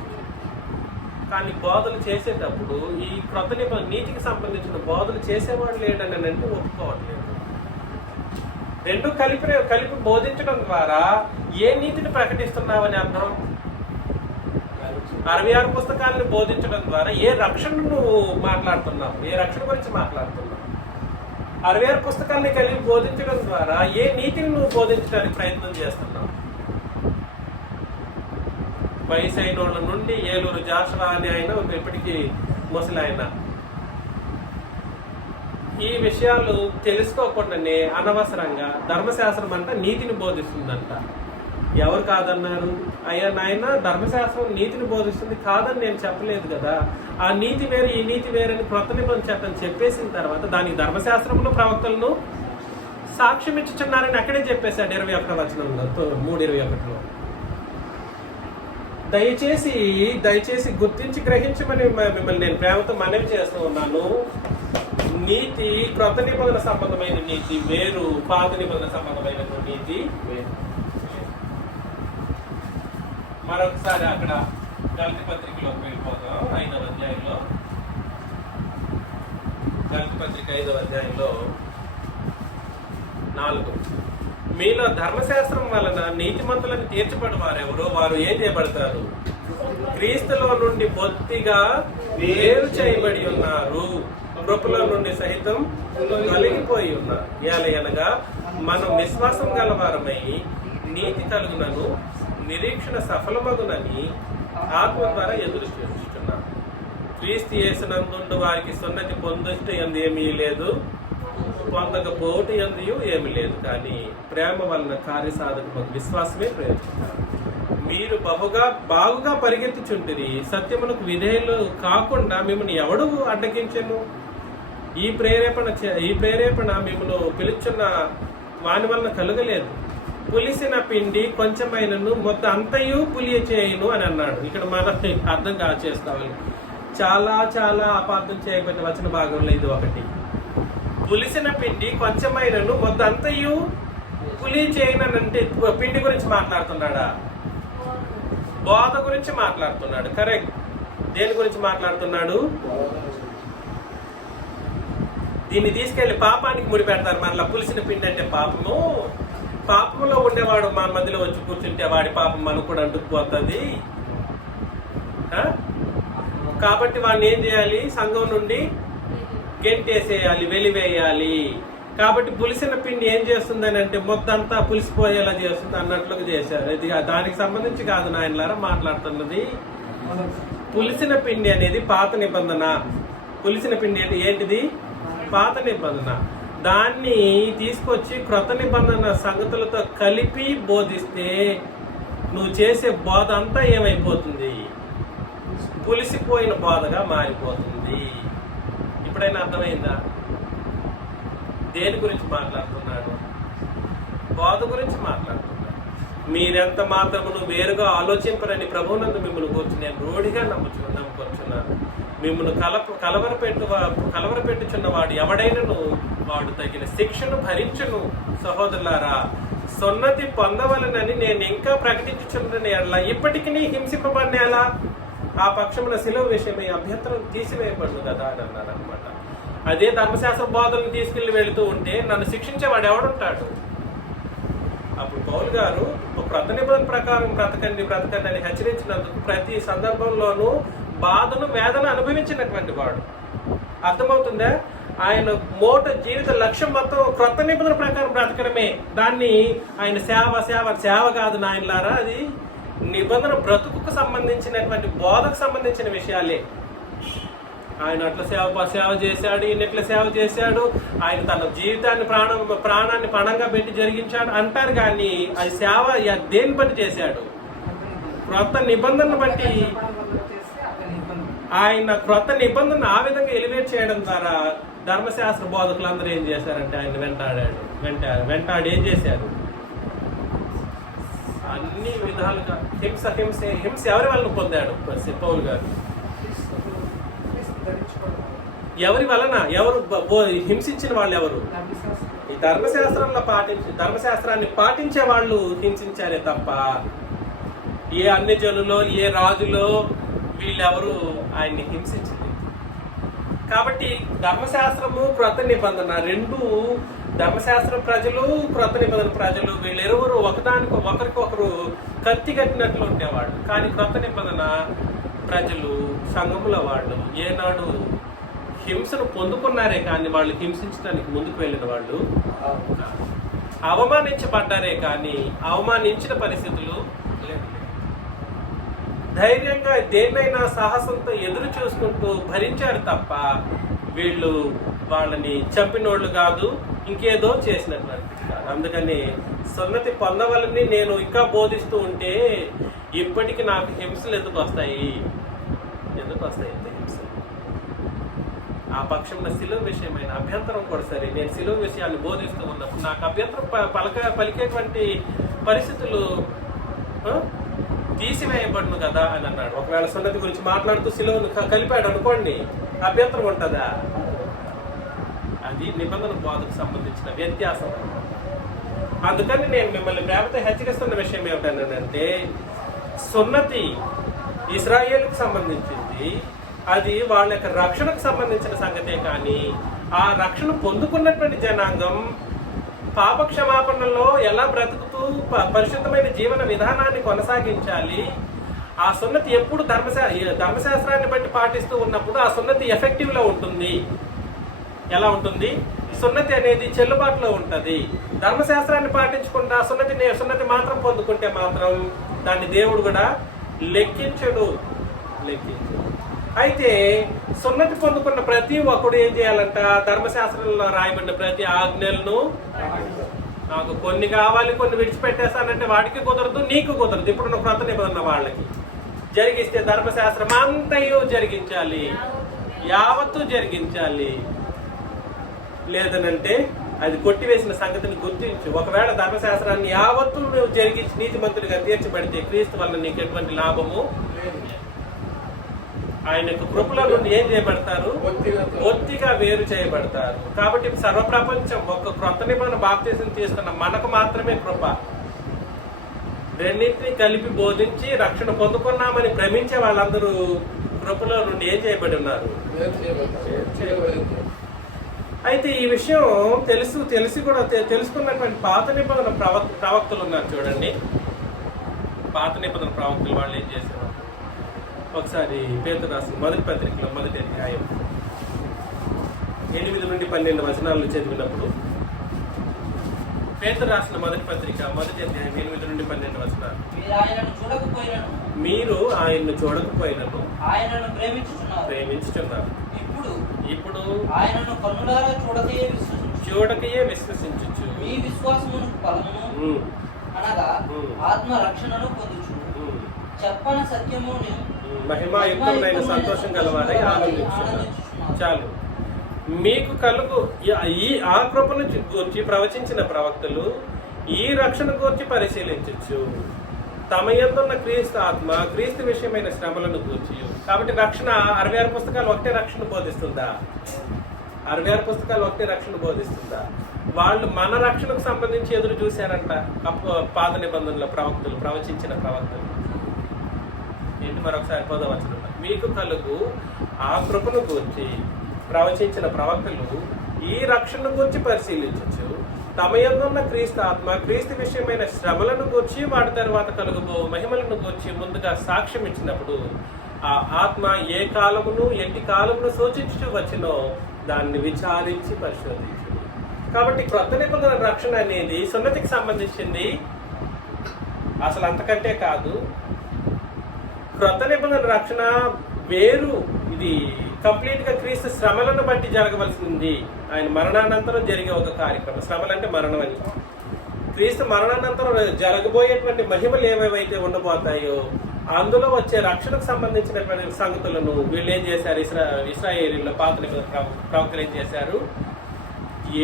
కానీ బోధలు చేసేటప్పుడు ఈ క్రొత్త నిబంధన నీతికి సంబంధించిన బోధలు చేసేవాడు లేడని అంటే ఒప్పుకోవట్లేదు. రెండు కలిపి బోధించడం ద్వారా ఏ నీతిని ప్రకటిస్తున్నావని అర్థం? 66 పుస్తకాలను బోధించడం ద్వారా ఏ రక్షణను నువ్వు మాట్లాడుతున్నావు? ఏ రక్షణ గురించి మాట్లాడుతున్నావు? 66 పుస్తకాలని కలిపి బోధించడం ద్వారా ఏ నీతిని నువ్వు బోధించడానికి ప్రయత్నం చేస్తున్నావు? వయసైన వాళ్ళ నుండి ఏలూరు జాషువా అని ఆయన ఇప్పటికీ ముసలి ఆయన. ఈ విషయాలు తెలుసుకోకుండానే అనవసరంగా ధర్మశాస్త్రం అంట నీతిని బోధిస్తుందంట. ఎవరు కాదన్నారు? అయ్యా నాయన, ధర్మశాస్త్రం నీతిని బోధిస్తుంది కాదని నేను చెప్పలేదు కదా. ఆ నీతి వేరు ఈ నీతి వేరని క్రొత్త నిబంధన చట్టం చెప్పేసిన తర్వాత దానికి ధర్మశాస్త్రంలో ప్రవక్తలను సాక్ష్యం ఇచ్చుచున్నారని అక్కడే చెప్పేశాడు 21వ వచనంలో, 3:21లో. దయచేసి గుర్తించి గ్రహించమని మిమ్మల్ని నేను ప్రేమతో మనవి చేస్తూ ఉన్నాను. నీతి క్రొత్త నిబంధన సంబంధమైన నీతి వేరు, పాత నిబంధన సంబంధమైన నీతి వేరు. మరొకసారి అక్కడ గలతీ పత్రికలోకి వెళ్ళిపోతాం. 5వ అధ్యాయంలో, గలతీ పత్రిక 5వ అధ్యాయంలో 4, మీలో ధర్మశాస్త్రం వలన నీతిమంతులను తీర్చబడి వారెవరో వారు ఏం చేయబడతారు? క్రీస్తులో నుండి బొత్తిగా వేరు చేయబడి ఉన్నారు, కృపలో నుండి సహితం తొలగిపోయి ఉన్నారు. అనగా మనం విశ్వాసం గలవారమై నీతి కలుగునను నిరీక్షణ సఫలమగునని ఆత్మ ద్వారా ఎదురు చూస్తున్నాం. క్రీస్తు యేసునందు వారికి సున్నతి పొందుట యందు ఏమీ లేదు, పొందకపోవట యందు ఏమీ లేదు, కానీ ప్రేమ వలన కార్యసాధక విశ్వాసమే ప్రయోజనం. మీరు బాగుగా పరిగెత్తుచుంటిరి, సత్యమునకు విధేయులు కాకుండా మిమ్మల్ని ఎవడు అడ్డగించెను? ఈ ప్రేరేపణ మిమ్మల్ని పిలుచున్న వాని వలన కలుగలేదు. పులిసిన పిండి కొంచెమైనను మొత్తం అంతయు పులియ చేయను అని అన్నాడు. ఇక్కడ మనం అర్థం చేసుకోవాలి. చాలా చాలా అపార్థం చేయబడిన వచన భాగంలో ఇది ఒకటి. పులిసిన పిండి కొంచెమైనను మొత్తం అంతయు పులి చేయనంటే పిండి గురించి మాట్లాడుతున్నాడా? బోధ గురించి మాట్లాడుతున్నాడు. కరెక్ట్. దేని గురించి మాట్లాడుతున్నాడు? దీన్ని తీసుకెళ్లి పాపానికి ముడి పెడతారు. మరలా పులిసిన పిండి అంటే పాపములో ఉండేవాడు మన మధ్యలో వచ్చి కూర్చుంటే వాడి పాపం మనకు కూడా అంటుకుపోతుంది. కాబట్టి వాడిని ఏం చేయాలి? సంఘం నుండి గెంటేసేయాలి, వెలివేయాలి. కాబట్టి పులిసిన పిండి ఏం చేస్తుందని అంటే మొత్తంతా పులిసిపోయేలా చేస్తుంది అన్నట్లుగా చేశారు. ఇది దానికి సంబంధించి కాదు నాయనలారా మాట్లాడుతున్నది. పులిసిన పిండి అనేది పాత నిబంధన. పులిసిన పిండి ఏంటిది? పాత నిబంధన. దాన్ని తీసుకొచ్చి క్రొత్త నిబంధన సంగతులతో కలిపి బోధిస్తే నువ్వు చేసే బోధ అంతా ఏమైపోతుంది? పులిసిపోయిన బోధగా మారిపోతుంది. ఇప్పుడైనా అర్థమైందా దేని గురించి మాట్లాడుతున్నాడు? బోధ గురించి మాట్లాడుతున్నాడు. మీరెంత మాత్రమును వేరుగా ఆలోచింపరని ప్రభువునందు మిమ్మల్ని కూర్చు నేను రూఢిగా నమ్ముకొచ్చున్నాను. మిమ్మల్ని కలవరపెట్టుచున్న వాడు ఎవడైనను వాడు తగిన శిక్షను భరించును. సహోదరులారా, సున్నతి పొందవలనని నేను ఇంకా ప్రకటించుచున్న ఎడల ఇప్పటికీ హింసింపబడినేలా ఆ పక్షమున శిలువ విషయమై అభ్యంతరం తీసివేయబడును కదా అని అన్నారు అనమాట. అదే ధర్మశాస్త్ర బోధనలు తీసుకెళ్లి వెళుతూ ఉంటే నన్ను శిక్షించేవాడు ఎవడుంటాడు? అప్పుడు పౌలు గారు క్రొత్త నిబంధన ప్రకారం బ్రతకండి అని హెచ్చరించినందుకు ప్రతి సందర్భంలోనూ బాధను వేదన అనుభవించినటువంటి వాడు. అర్థమవుతుందా? ఆయన జీవిత లక్ష్యం మొత్తం క్రొత్త నిబంధన ప్రకారం బ్రతకడమే. దాన్ని ఆయన సేవ కాదు నాయనలారా, అది నిబంధన బ్రతుకుకు సంబంధించినటువంటి బోధకు సంబంధించిన విషయాలే. ఆయన అట్లా సేవ చేశాడు, ఈయన ఎట్లా సేవ చేశాడు, ఆయన తన జీవితాన్ని ప్రాణాన్ని పణంగా పెట్టి జరిగించాడు అంటారు. కానీ అది సేవ దేన్ని బట్టి చేశాడు? క్రొత్త నిబంధనను బట్టి. ఆయన క్రొత్త నిబంధన ఆ విధంగా ఎలివేట్ చేయడం ద్వారా ధర్మశాస్త్ర బోధకులందరూ ఏం చేశారంటే ఆయన వెంటాడి ఏం చేశారు? అన్ని విధాలుగా హింస ఎవరి వలన పొందాడు పౌలు గారు? ఎవరి వలన? ఎవరు హింసించిన వాళ్ళు ఎవరు? ఈ ధర్మశాస్త్రాన్ని పాటించే వాళ్ళు హింసించారే తప్ప ఏ అన్ని జనులో ఏ రాజులో వీళ్ళెవరు ఆయన్ని హింసించింది. కాబట్టి ధర్మశాస్త్రము క్రొత్త నిబంధన రెండు, ధర్మశాస్త్రం ప్రజలు క్రొత్త నిబంధన ప్రజలు వీళ్ళెరువురు ఒకరికొకరు కత్తి కట్టినట్లు ఉండేవాళ్ళు. కానీ క్రొత్త నిబంధన ప్రజలు సంఘముల వాళ్ళు ఏనాడు హింసను పొందుకున్నారే కానీ వాళ్ళు హింసించడానికి ముందుకు వెళ్ళిన వాళ్ళు, అవమానించబడ్డారే కానీ అవమానించిన పరిస్థితులు లేవు. ధైర్యంగా దేన్నైనా సాహసంతో ఎదురు చూసుకుంటూ భరించారు తప్ప వీళ్ళు వాళ్ళని చంపినోళ్ళు కాదు, ఇంకేదో చేసినటువంటి కాదు. అందుకని సున్నతి పొందవలని నేను ఇంకా బోధిస్తూ ఉంటే ఇప్పటికి నాకు హింసలు ఎందుకు వస్తాయి ఇంత హింసలు? ఆ పక్షంలో సిలువ విషయమైన అభ్యంతరం కూడా సరే, నేను సిలువ విషయాన్ని బోధిస్తూ ఉన్నప్పుడు నాకు అభ్యంతరం పలికేటువంటి పరిస్థితులు తీసివేయబడును కదా అని అన్నాడు. ఒకవేళ సున్నతి గురించి మాట్లాడుతూ సిలువను కలిపాడు అనుకోండి, అభ్యంతరం ఉంటుందా? అది నిబంధన బోధకు సంబంధించిన వ్యత్యాసం. అందుకని నేను మిమ్మల్ని ప్రేమతో హెచ్చరిస్తున్న విషయం ఏమిటంటే, సున్నతి ఇశ్రాయేలుకు సంబంధించింది, అది వాళ్ళ యొక్క రక్షణకు సంబంధించిన సంగతే. కానీ ఆ రక్షణ పొందుకున్నటువంటి జనాంగం పాప క్షమాపణలో ఎలా బ్రతుకుతూ పరిశుద్ధమైన జీవన విధానాన్ని కొనసాగించాలి, ఆ సున్నతి ఎప్పుడు ధర్మశాస్త్రాన్ని బట్టి పాటిస్తూ ఉన్నప్పుడు ఆ సున్నతి ఎఫెక్టివ్లో ఉంటుంది. ఎలా ఉంటుంది? సున్నతి అనేది చెల్లుబాటులో ఉంటుంది. ధర్మశాస్త్రాన్ని పాటించకుండా సున్నతి మాత్రం పొందుకుంటే మాత్రం దాన్ని దేవుడు కూడా లెక్కించడు. అయితే సున్నతి పొందుకున్న ప్రతి ఒక్కడు ఏం చేయాలంట? ధర్మశాస్త్రంలో రాయబడిన ప్రతి ఆజ్ఞలను, నాకు కొన్ని కావాలి కొన్ని విడిచిపెట్టేస్తానంటే వాడికి కుదరదు, నీకు కుదరదు. ఇప్పుడు క్రొత్త నిబంధన వాళ్ళకి జరిగిస్తే ధర్మశాస్త్రం అంతయు జరిగించాలి, యావత్తు జరిగించాలి. లేదనంటే అది కొట్టివేసిన సంగతిని గుర్తించు. ఒకవేళ ధర్మశాస్త్రాన్ని యావత్తు నువ్వు జరిగించి నీతిమంతుడిగా తీర్చబడితే క్రీస్తు వల్ల నీకు ఎటువంటి లాభము? ఆయన యొక్క కృపల నుండి ఏం చేయబడతారు? ఒత్తిగా వేరు చేయబడతారు. కాబట్టి సర్వప్రపంచం ఒక క్రొత్త నిబంధన బాప్తిసం తీసుకున్న మనకు మాత్రమే కృప. రెండింటినీ కలిపి బోధించి రక్షణ పొందుకున్నామని భ్రమించే వాళ్ళందరూ కృపలో నుండి ఏం చేయబడి ఉన్నారు? అయితే ఈ విషయం తెలిసి కూడా తెలుసుకున్నటువంటి పాత నిబంధన ప్రవక్తలు ఉన్నారు చూడండి. పాత నిబంధన ప్రవక్తలు వాళ్ళు ఏం చేశారు? ఒకసారి పేతురు రాసిన మొదటి పత్రికలో మొదటి అధ్యాయం 8 నుండి 12 వచనాలను చదివినప్పుడు, పేతురు రాసిన మొదటి పత్రిక మొదటి అధ్యాయం 8 నుండి 12 వచనాలు, మీరు ఆయన్ను చూడకపోయినను ఆయనను ప్రేమించుచున్నారు. ఇప్పుడు ఆయనను కన్నులారా చూడకయే విశ్వసించుచు మీ విశ్వాసమును ఫలమును అనగా ఆత్మ రక్షణను పొందుచు చెప్పని సత్యమును మహిమాయుక్తమైన సంతోషం గలవారై ఆనందించుచున్నారు. చాలు. మీకు కలుగు ఆ కృపను గూర్చి ప్రవచించిన ప్రవక్తలు ఈ రక్షణ గూర్చి పరిశీలించచ్చు. తమ యందున్న క్రీస్తు ఆత్మ క్రీస్తు విషయమైన శ్రమలను గూర్చి. కాబట్టి రక్షణ 66 పుస్తకాలు ఒకటే రక్షణ బోధిస్తుందా? 66 పుస్తకాలు ఒకటే రక్షణ బోధిస్తుందా? వాళ్ళు మన రక్షణకు సంబంధించి ఎదురు చూశారంట పాత నిబంధనల ప్రవక్తలు, ప్రవచించిన ప్రవక్తలు. ఏంటి? మరొకసారి 10వ వచనం, మీకు కలుగు ఆ కృపను గూర్చి ప్రవచించిన ప్రవక్తలు ఈ రక్షణ గురించి పరిశీలించచ్చు. తమ యందున్న క్రీస్తు ఆత్మ క్రీస్తు విషయమైన శ్రమలను గూర్చి వాటి తర్వాత కలుగుబో మహిమలను గూర్చి ముందుగా సాక్ష్యం ఇచ్చినప్పుడు ఆ ఆత్మ ఏ కాలమును ఎట్టి కాలమును సూచించు వచ్చినో దాన్ని విచారించి పరిశోధించు. కాబట్టి క్రొత్త నిబంధన రక్షణ అనేది సున్నతికి సంబంధించింది, అసలు అంతకంటే కాదు. క్రొత్త నిబంధన రక్షణ వేరు. ఇది కంప్లీట్ గా క్రీస్తు శ్రమలను బట్టి జరగవలసింది. ఆయన మరణానంతరం జరిగే ఒక కార్యక్రమం. శ్రమలు అంటే మరణం అని. క్రీస్తు మరణానంతరం జరగబోయేటువంటి మహిమలు ఏవేవైతే ఉండబోతాయో అందులో వచ్చే రక్షణకు సంబంధించినటువంటి సంగతులను వీళ్ళు ఏం చేశారు? ఇశ్రాయేలీయుల పాత నిబంధన ప్రవక్తలు ఏం చేశారు?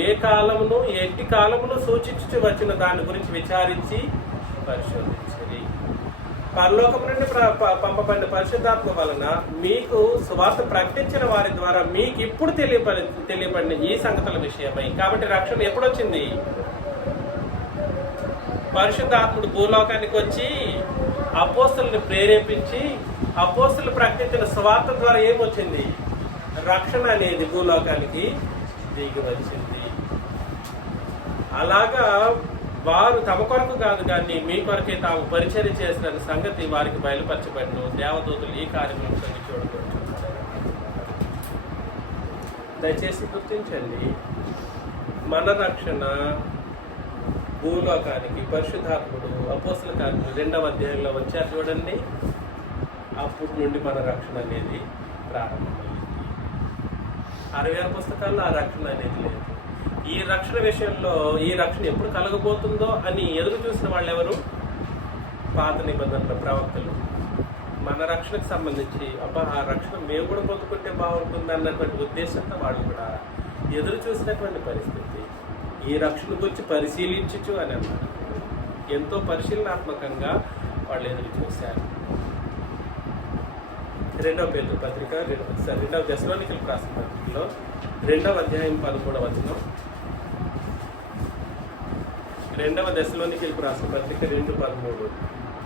ఏ కాలమును ఎట్టి కాలమును సూచించి వచ్చిన దాని గురించి విచారించి పరిశోధించాలి. పరలోకం నుండి పంపబడిన పరిశుద్ధాత్మ వలన మీకు సువార్త ప్రకటించిన వారి ద్వారా మీకు ఇప్పుడు తెలియబడిన ఈ సంగతుల విషయమై. కాబట్టి రక్షణ ఎప్పుడు వచ్చింది? పరిశుద్ధాత్ముడు భూలోకానికి వచ్చి అపోస్తలుని ప్రేరేపించి అపోస్తలు ప్రకటించిన సువార్త ద్వారా ఏమొచ్చింది? రక్షణ అనేది భూలోకానికి దిగి వచ్చింది. అలాగా వారు తమ కొరకు కాదు కానీ మీ కొరకే తాము పరిచర్య చేసిన సంగతి వారికి బయలుపరచబడిన దేవదూతలు ఈ కార్యక్రమం చూడవచ్చు. దయచేసి గుర్తించండి, మన రక్షణ భూలోకానికి పరిశుద్ధాత్ముడు అపోస్తల కార్యములు 2వ అధ్యాయంలో వచ్చారు చూడండి. అప్పటి నుండి మన రక్షణ అనేది ప్రారంభమైంది. 66 పుస్తకాల్లో ఆ రక్షణ అనేది లేదు. ఈ రక్షణ విషయంలో ఈ రక్షణ ఎప్పుడు కలగబోతుందో అని ఎదురు చూసిన వాళ్ళు ఎవరు? పాత నిబంధనల ప్రవక్తలు. మన రక్షణకు సంబంధించి అబ్బా ఆ రక్షణ మేము కూడా పొందుకుంటే బాగుంటుంది అన్నటువంటి ఉద్దేశంతో వాళ్ళు కూడా ఎదురు చూసినటువంటి పరిస్థితి. ఈ రక్షణ గురించి పరిశీలించచ్చు అని అన్నారు. ఎంతో పరిశీలనాత్మకంగా వాళ్ళు ఎదురు చూశారు. 2వ పేతురు పత్రిక 2వ దశలోనికలకు రాసిన పత్రికలో 2వ అధ్యాయం 13వ వచనం. 2వ దశలోనికలకు రాసిన పత్రిక 2:13.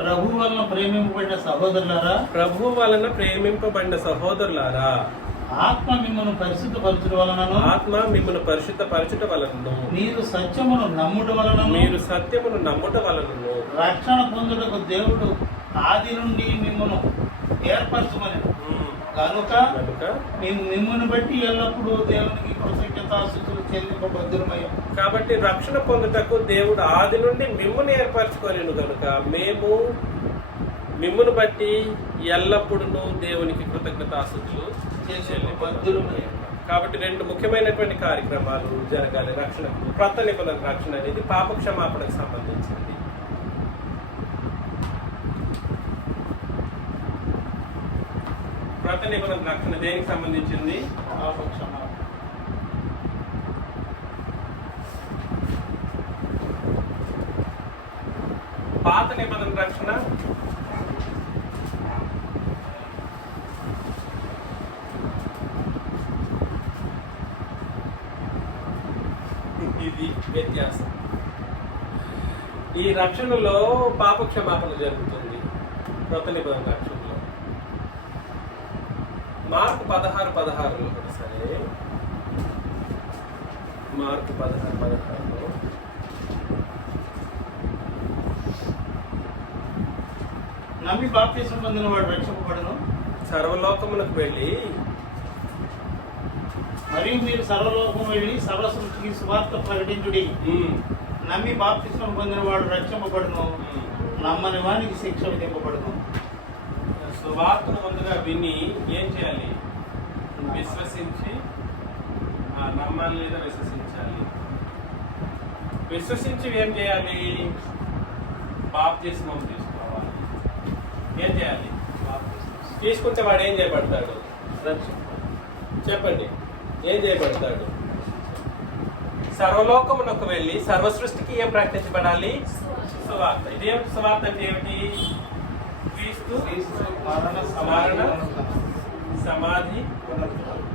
ప్రభు వలన ప్రేమింపబడిన సహోదరులారా, ప్రభు వలన ప్రేమింపబడిన సహోదరులారా, ఆత్మ మిమ్మల్ని పరిశుద్ధపరచుట వలనను, ఆత్మ మిమ్మల్ని పరిశుద్ధపరచుట వలనను, మీరు సత్యమును నమ్ముట వలనను, మీరు సత్యమును నమ్ముట వలనను రక్షణ పొందుటకు దేవుడు ఆది నుండి మిమ్మల్ని ఏర్పరచమని కనుక మేము మిమ్మల్ని బట్టి ఎల్లప్పుడూ దేవునికి కృతజ్ఞతాస్తుతులు చెల్లింపబద్ధులమయ్యాం. కాబట్టి రక్షణ పొందుటకు దేవుడు ఆది నుండి మిమ్మల్ని ఏర్పరచుకోలేను కనుక మేము మిమ్మల్ని బట్టి ఎల్లప్పుడూ దేవునికి కృతజ్ఞతాస్తుతులు చెల్లింపబద్ధులమయ్యాం. కాబట్టి 2 ముఖ్యమైనటువంటి కార్యక్రమాలు జరగాలి రక్షణకు. క్రొత్త నిబంధన రక్షణ అనేది పాప క్షమాపణకు సంబంధించింది. క్రొత్త నిబంధన రక్షణ దేనికి సంబంధించింది? పాప క్షమాపణ. పాత నిబంధన రక్షణ ఇది వ్యత్యాసం. ఈ రక్షణలో పాప క్షమాపణ జరుగుతుంది క్రొత్త నిబంధన రక్షణలో. మార్కు 16:16 కూడా సరే, మార్కు 16:16 నమ్మి బాప్తిసం పొందిన వాడు రక్షింపబడును, సర్వలోకములకు వెళ్ళి మరియు మీరు సర్వలోకం వెళ్ళి సర్వ సృష్టికి సువార్త ప్రకటించుడి. నమ్మి బాప్తిసం పొందిన వాడు రక్షింపబడును, నమ్మని వానికి శిక్ష విధింపబడును. సువార్తను ముందుగా విని ఏం చేయాలి? విశ్వసించి నమ్మాలి లేదా విశ్వసించాలి. విశ్వసించి ఏం చేయాలి? బాప్తిస్మం తీసుకోవాలి. ఏం చేయాలి? తీసుకుంటే వాడు ఏం చేయబడతాడు? చెప్పండి, ఏం చేయబడతాడు? సర్వలోకమునకు వెళ్ళి సర్వ సృష్టికి ఏం ప్రకటించబడాలి? సువార్త. ఇదేం సువార్త అంటే ఏమిటి? క్రీస్తు మరణ సమాధి పునరుత్థానం.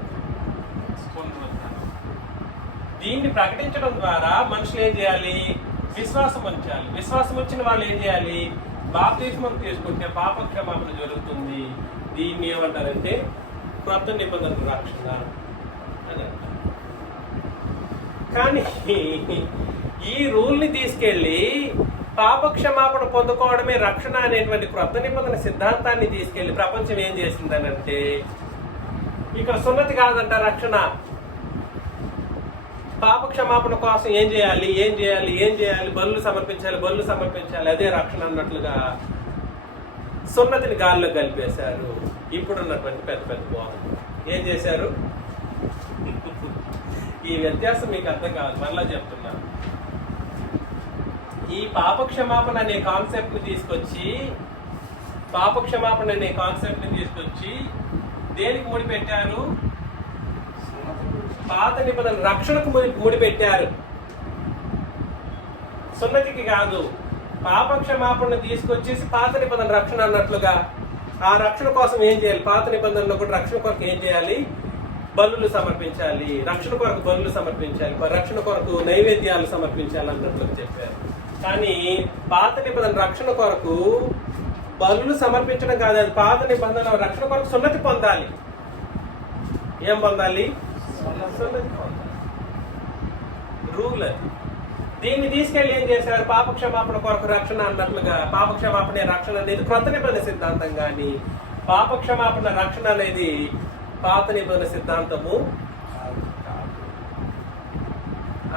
దీన్ని ప్రకటించడం ద్వారా మనుషులు ఏం చేయాలి? విశ్వాసం ఉంచాలి. విశ్వాసం వచ్చిన వాళ్ళు ఏం చేయాలి? బాప్తిస్మం తీసుకుంటే పాప క్షమాపణ జరుగుతుంది. దీన్ని ఏమంటారంటే క్రొత్త నిబంధన రక్షణ అని అంటారు. కానీ ఈ రూల్ని తీసుకెళ్ళి పాప క్షమాపణ పొందుకోవడమే రక్షణ అనేటువంటి క్రొత్త నిబంధన సిద్ధాంతాన్ని తీసుకెళ్లి ప్రపంచం ఏం చేసిందనంటే ఇక్కడ సున్నతి కాదంట రక్షణ. పాప క్షమాపణ కోసం ఏం చేయాలి? ఏం చేయాలి? ఏం చేయాలి? బలులు సమర్పించాలి, బలులు సమర్పించాలి, అదే రక్షణ అన్నట్లుగా సున్నతిని గాల్లో కలిపేశారు. ఇప్పుడున్నటువంటి పెద్ద పెద్ద బోధన ఏం చేశారు? ఈ వ్యత్యాసం మీకు అర్థం కాదు. మళ్ళా చెప్తున్నాను, ఈ పాప క్షమాపణ అనే కాన్సెప్ట్ ని తీసుకొచ్చి దేనికి ముడిపెట్టారు? పాత నిబంధన రక్షణకు ముడిపెట్టారు, సున్నతికి కాదు. పాప క్షమాపణ తీసుకొచ్చేసి పాత నిబంధన రక్షణ అన్నట్లుగా ఆ రక్షణ కోసం ఏం చేయాలి? పాత నిబంధనలో కూడా రక్షణ కొరకు ఏం చేయాలి? బలులు సమర్పించాలి, రక్షణ కొరకు బలులు సమర్పించాలి, రక్షణ కొరకు నైవేద్యాలు సమర్పించాలి అన్నట్లు చెప్పారు. కానీ పాత నిబంధన రక్షణ కొరకు బలులు సమర్పించడం కాదు, అది పాత నిబంధన రక్షణ కొరకు సున్నతి పొందాలి. ఏం పొందాలి? సున్నతి పొందాలి. రూల్ అది. దీన్ని తీసుకెళ్లి ఏం చేశారు? పాపక్షమాపణ కొరకు రక్షణ అన్నట్లుగా పాపక్షమాపణ రక్షణ అనేది క్రొత్త నిబంధన సిద్ధాంతం, కానీ పాపక్షమాపణ రక్షణ అనేది పాత నిబంధన సిద్ధాంతము.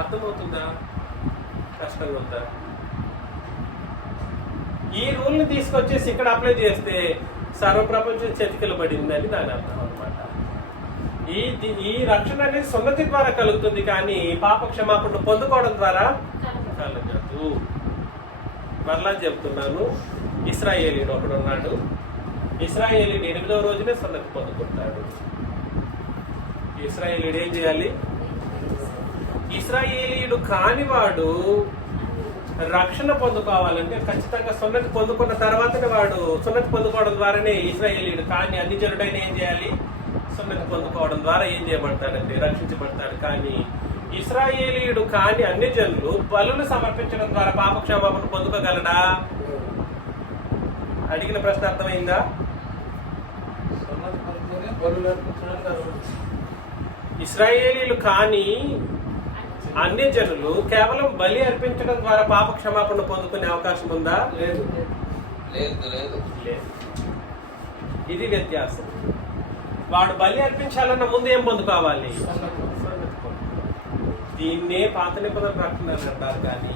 అర్థమవుతుందా? కష్టంగా ఉందా? ఈ రూల్ ని తీసుకొచ్చేసి ఇక్కడ అప్లై చేస్తే సర్వప్రపంచం చతికిలబడిందని దాని అర్థం అనమాట. ఈ రక్షణ అనేది సున్నతి ద్వారా కలుగుతుంది, కానీ పాప క్షమాపణ పొందుకోవడం ద్వారా కలగదు. మరలా చెప్తున్నాను, ఇశ్రాయేలీయుడు ఒకడు ఉన్నాడు. ఇశ్రాయేలీయుడు 8వ రోజునే సున్నతి పొందుకుంటాడు. ఇశ్రాయేలీయుడు ఏం చేయాలి? ఇశ్రాయేలీయుడు కానివాడు రక్షణ పొందుకోవాలంటే ఖచ్చితంగా సున్నతి పొందుకున్న తర్వాతనే వాడు, సున్నతి పొందుకోవడం ద్వారానే ఇశ్రాయేలీయుడు కానీ అన్ని జనుడైన ఏం చేయాలి? సున్నతి పొందుకోవడం ద్వారా ఏం చేయబడతాడంటే రక్షించబడతాడు. కానీ ఇశ్రాయేలీయుడు కాని అన్ని జనులు బలులు సమర్పించడం ద్వారా పాపక్షమాపణ పొందుకోగలడా? అడిగిన ప్రశ్న అర్థమైందా? ఇశ్రాయేలీయులు కాని అన్ని జనులు కేవలం బలి అర్పించడం ద్వారా పాప క్షమాపణ పొందుకునే అవకాశం ఉందా? లేదు. ఇది వ్యత్యాసం. వాడు బలి అర్పించాలన్న ముందు ఏం పొందుకోవాలి? దీన్నే పాత నిబంధన రక్షణ అంటారు. కానీ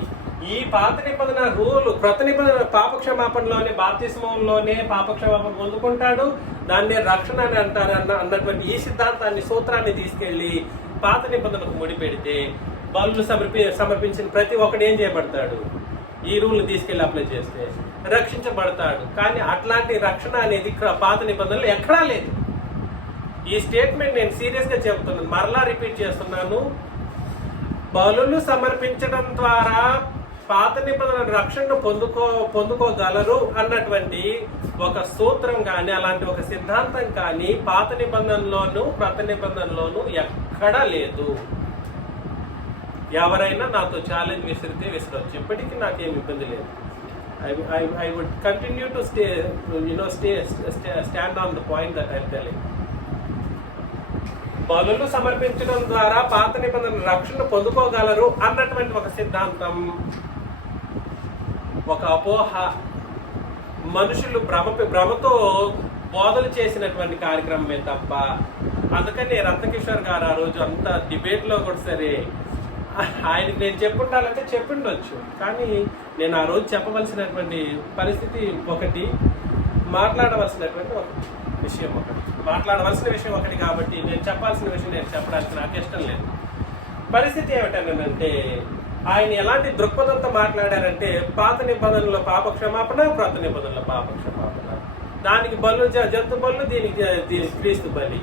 ఈ పాత నిబంధన రూల్ క్రొత్త నిబంధన పాపక్షమాపణలోనే, బాప్తిస్మంలోనే పాపక్షమాపణ పొందుకుంటాడు. దాన్నే రక్షణ అని అంటారు అన్నటువంటి ఈ సిద్ధాంతాన్ని, సూత్రాన్ని తీసుకెళ్లి పాత నిబంధనకు ముడిపెడితే బలులు సమర్పించిన ప్రతి ఒక్కడు ఏం చేయబడతాడు? ఈ రూల్ తీసుకెళ్లి అప్లై చేస్తే రక్షించబడతాడు. కానీ అట్లాంటి రక్షణ అనేది పాత నిబంధనలు ఎక్కడా లేదు. ఈ స్టేట్మెంట్ నేను సీరియస్ గా చెప్తున్నాను, మరలా రిపీట్ చేస్తున్నాను. బలులు సమర్పించడం ద్వారా పాత నిబంధన రక్షణను పొందుకోగలరు అన్నటువంటి ఒక సూత్రం కానీ, అలాంటి ఒక సిద్ధాంతం కానీ పాత నిబంధనలోను క్రొత్త నిబంధనలోను ఎక్కడా లేదు. ఎవరైనా నాతో ఛాలెంజ్ విసిరితే విసరవచ్చు, ఇప్పటికీ నాకేం ఇబ్బంది లేదు. I would continue to stand on the point that I'm telling. బలులు సమర్పించడం ద్వారా పాత నిబంధన రక్షణ పొందుకోగలరు అన్నటువంటి ఒక సిద్ధాంతం, ఒక అపోహ, మనుషులు భ్రమతో బోధలు చేసినటువంటి కార్యక్రమమే తప్ప. అందుకని రత్నకిషోర్ గారు ఆ రోజు అంత డిబేట్ లో కూడా సరే ఆయనకి నేను చెప్పుండాలంటే చెప్పిండొచ్చు, కానీ నేను ఆ రోజు చెప్పవలసినటువంటి పరిస్థితి ఒకటి, మాట్లాడవలసినటువంటి ఒక విషయం ఒకటి, మాట్లాడవలసిన విషయం ఒకటి. కాబట్టి నేను చెప్పాల్సిన విషయం నేను చెప్పడానికి నాకు ఇష్టం లేదు. పరిస్థితి ఏమిటంటే ఆయన ఎలాంటి దృక్పథంతో మాట్లాడారంటే పాత నిబంధనలో పాప క్షమాపణ, క్రొత్త నిబంధనలో పాప క్షమాపణ, దానికి బలు జంతు బలు, దీనికి క్రీస్తు బలి.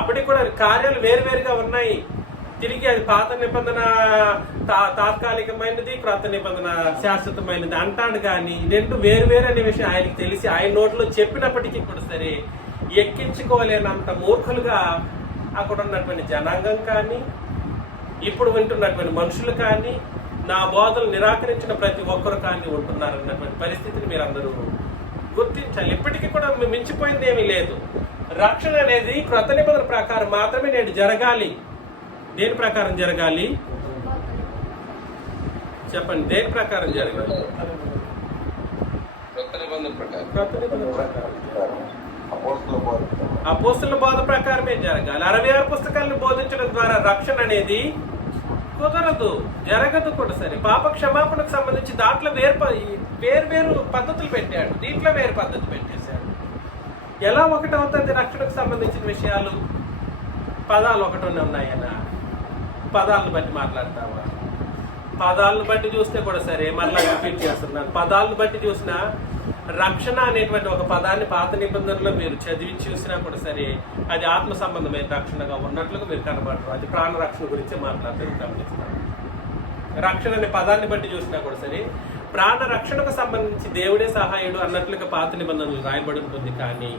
అప్పటికి కూడా కార్యాలు వేరువేరుగా ఉన్నాయి. తిరిగి అది పాత నిబంధన తాత్కాలికమైనది, క్రొత్త నిబంధన శాశ్వతమైనది అంటాడు. కానీ రెండు వేరువేరు అనే విషయం ఆయనకి తెలిసి ఆయన నోట్లో చెప్పినప్పటికీ కూడా సరే ఎక్కించుకోలేనంత మూర్ఖులుగా అక్కడ ఉన్నటువంటి జనాంగం కానీ, ఇప్పుడు వింటున్నటువంటి మనుషులు కానీ, నా బోధలు నిరాకరించిన ప్రతి ఒక్కరు కానీ ఉంటున్నారన్నటువంటి పరిస్థితిని మీరు అందరూ గుర్తించాలి. ఇప్పటికీ కూడా మించిపోయింది ఏమీ లేదు. రక్షణ అనేది క్రొత్త నిబంధన ప్రకారం మాత్రమే నేడు జరగాలి. దేని ప్రకారం జరగాలి చెప్పండి? దేని ప్రకారం జరగాలి? క్రొత్త నిబంధన ప్రకారం. క్రొత్త నిబంధన ప్రకారం అపోస్తలుల బోధ ప్రకారమే జరగాలి. 66 పుస్తకాలను బోధించడం ద్వారా రక్షణ అనేది కుదరదు, జరగదు కూడా. సరే, పాప క్షమాపణకు సంబంధించి దాంట్లో వేరు పద్ధతులు పెట్టాడు, దీంట్లో వేరు పద్ధతి పెట్టేశాడు. ఎలా ఒకటవుతుంది రక్షణకు సంబంధించిన విషయాలు? పదాలు ఒకటనే ఉన్నాయన్నా, పదాలను బట్టి మాట్లాడతావా? పదాలను బట్టి చూస్తే కూడా సరే, మరలా రిపీట్ చేస్తున్నాను, పదాలను బట్టి చూసినా రక్షణ అనేటువంటి ఒక పదాన్ని పాత నిబంధనలో మీరు చదివి చూసినా కూడా సరే అది ఆత్మ సంబంధమైన రక్షణగా ఉన్నట్లుగా మీరు కనబడరు. అది ప్రాణ రక్షణ గురించి మాట్లాడుతూ గమనిస్తాను. రక్షణ అనే పదాన్ని బట్టి చూసినా కూడా సరే ప్రాణ రక్షణకు సంబంధించి దేవుడే సహాయుడు అన్నట్లుగా పాత నిబంధనలు రాయబడి ఉంటుంది. కానీ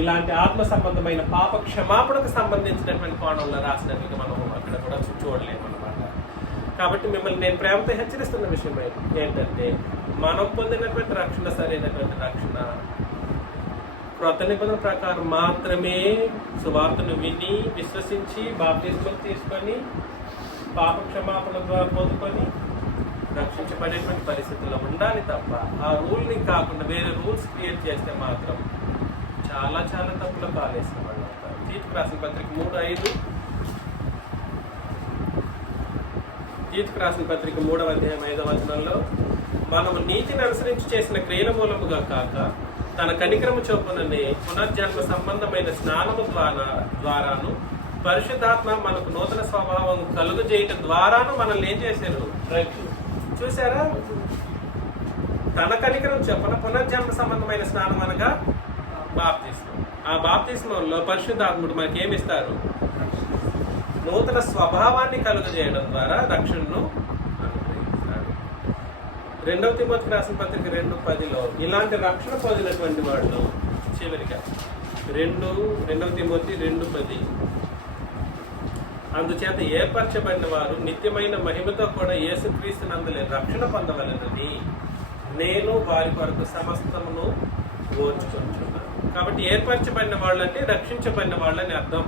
ఇలాంటి ఆత్మ సంబంధమైన పాప క్షమాపణకు సంబంధించినటువంటి కోణంలో రాసినట్లుగా మనం అక్కడ కూడా చూడలేము అన్నమాట. కాబట్టి మిమ్మల్ని నేను ప్రేమతో హెచ్చరిస్తున్న విషయం ఏంటంటే, మనం పొందినటువంటి రక్షణ సరైనటువంటి రక్షణ క్రొత్త నిబంధన ప్రకారం మాత్రమే సువార్తను విని విశ్వసించి బాప్తిస్మం తీసుకొని పాప క్షమాపణ ద్వారా పొందుకొని రక్షించబడేటువంటి పరిస్థితుల్లో ఉండాలి తప్ప ఆ రూల్ని కాకుండా వేరే రూల్స్ క్రియేట్ చేస్తే మాత్రం చాలా చాలా తప్పులో కాలేసిన వాళ్ళు అవుతారు. తీతుకు రాసిన పత్రిక 3:5 తీతుకు రాసిన పత్రిక 3వ అధ్యాయం 5వ వచనంలో మనము నీతిని అనుసరించి చేసిన క్రియల మూలముగా కాక తన కనికరము చొప్పుననే పునర్జన్మ సంబంధమైన స్నానము ద్వారాను పరిశుద్ధాత్మ మనకు నూతన స్వభావం కలుగజేయటం ద్వారాను మనల్ని ఏం చేశారు? చూసారా? తన కనికరం చొప్పున పునర్జన్మ సంబంధమైన స్నానం అనగా బాప్తిస్మం. ఆ బాప్తిస్మంలో పరిశుద్ధాత్ముడు మనకి ఏమిస్తారు? నూతన స్వభావాన్ని కలుగజేయడం ద్వారా రక్షణను అనుగ్రహిస్తాడు. 2వ తిమోతికి రాసిన పత్రిక 2:10లో ఇలాంటి రక్షణ పొందినటువంటి వాళ్ళు చివరిగా 2వ తిమోతి 2:10 అందుచేత ఏర్పరచబడిన వారు నిత్యమైన మహిమతో కూడా యేసుక్రీస్తునందులే రక్షణ పొందవలెనని నేను వారి కొరకు సమస్తమును ఓర్చుకొనుచున్నాను. కాబట్టి ఏర్పరచబడిన వాళ్ళంటే రక్షించబడిన వాళ్ళని అర్థం.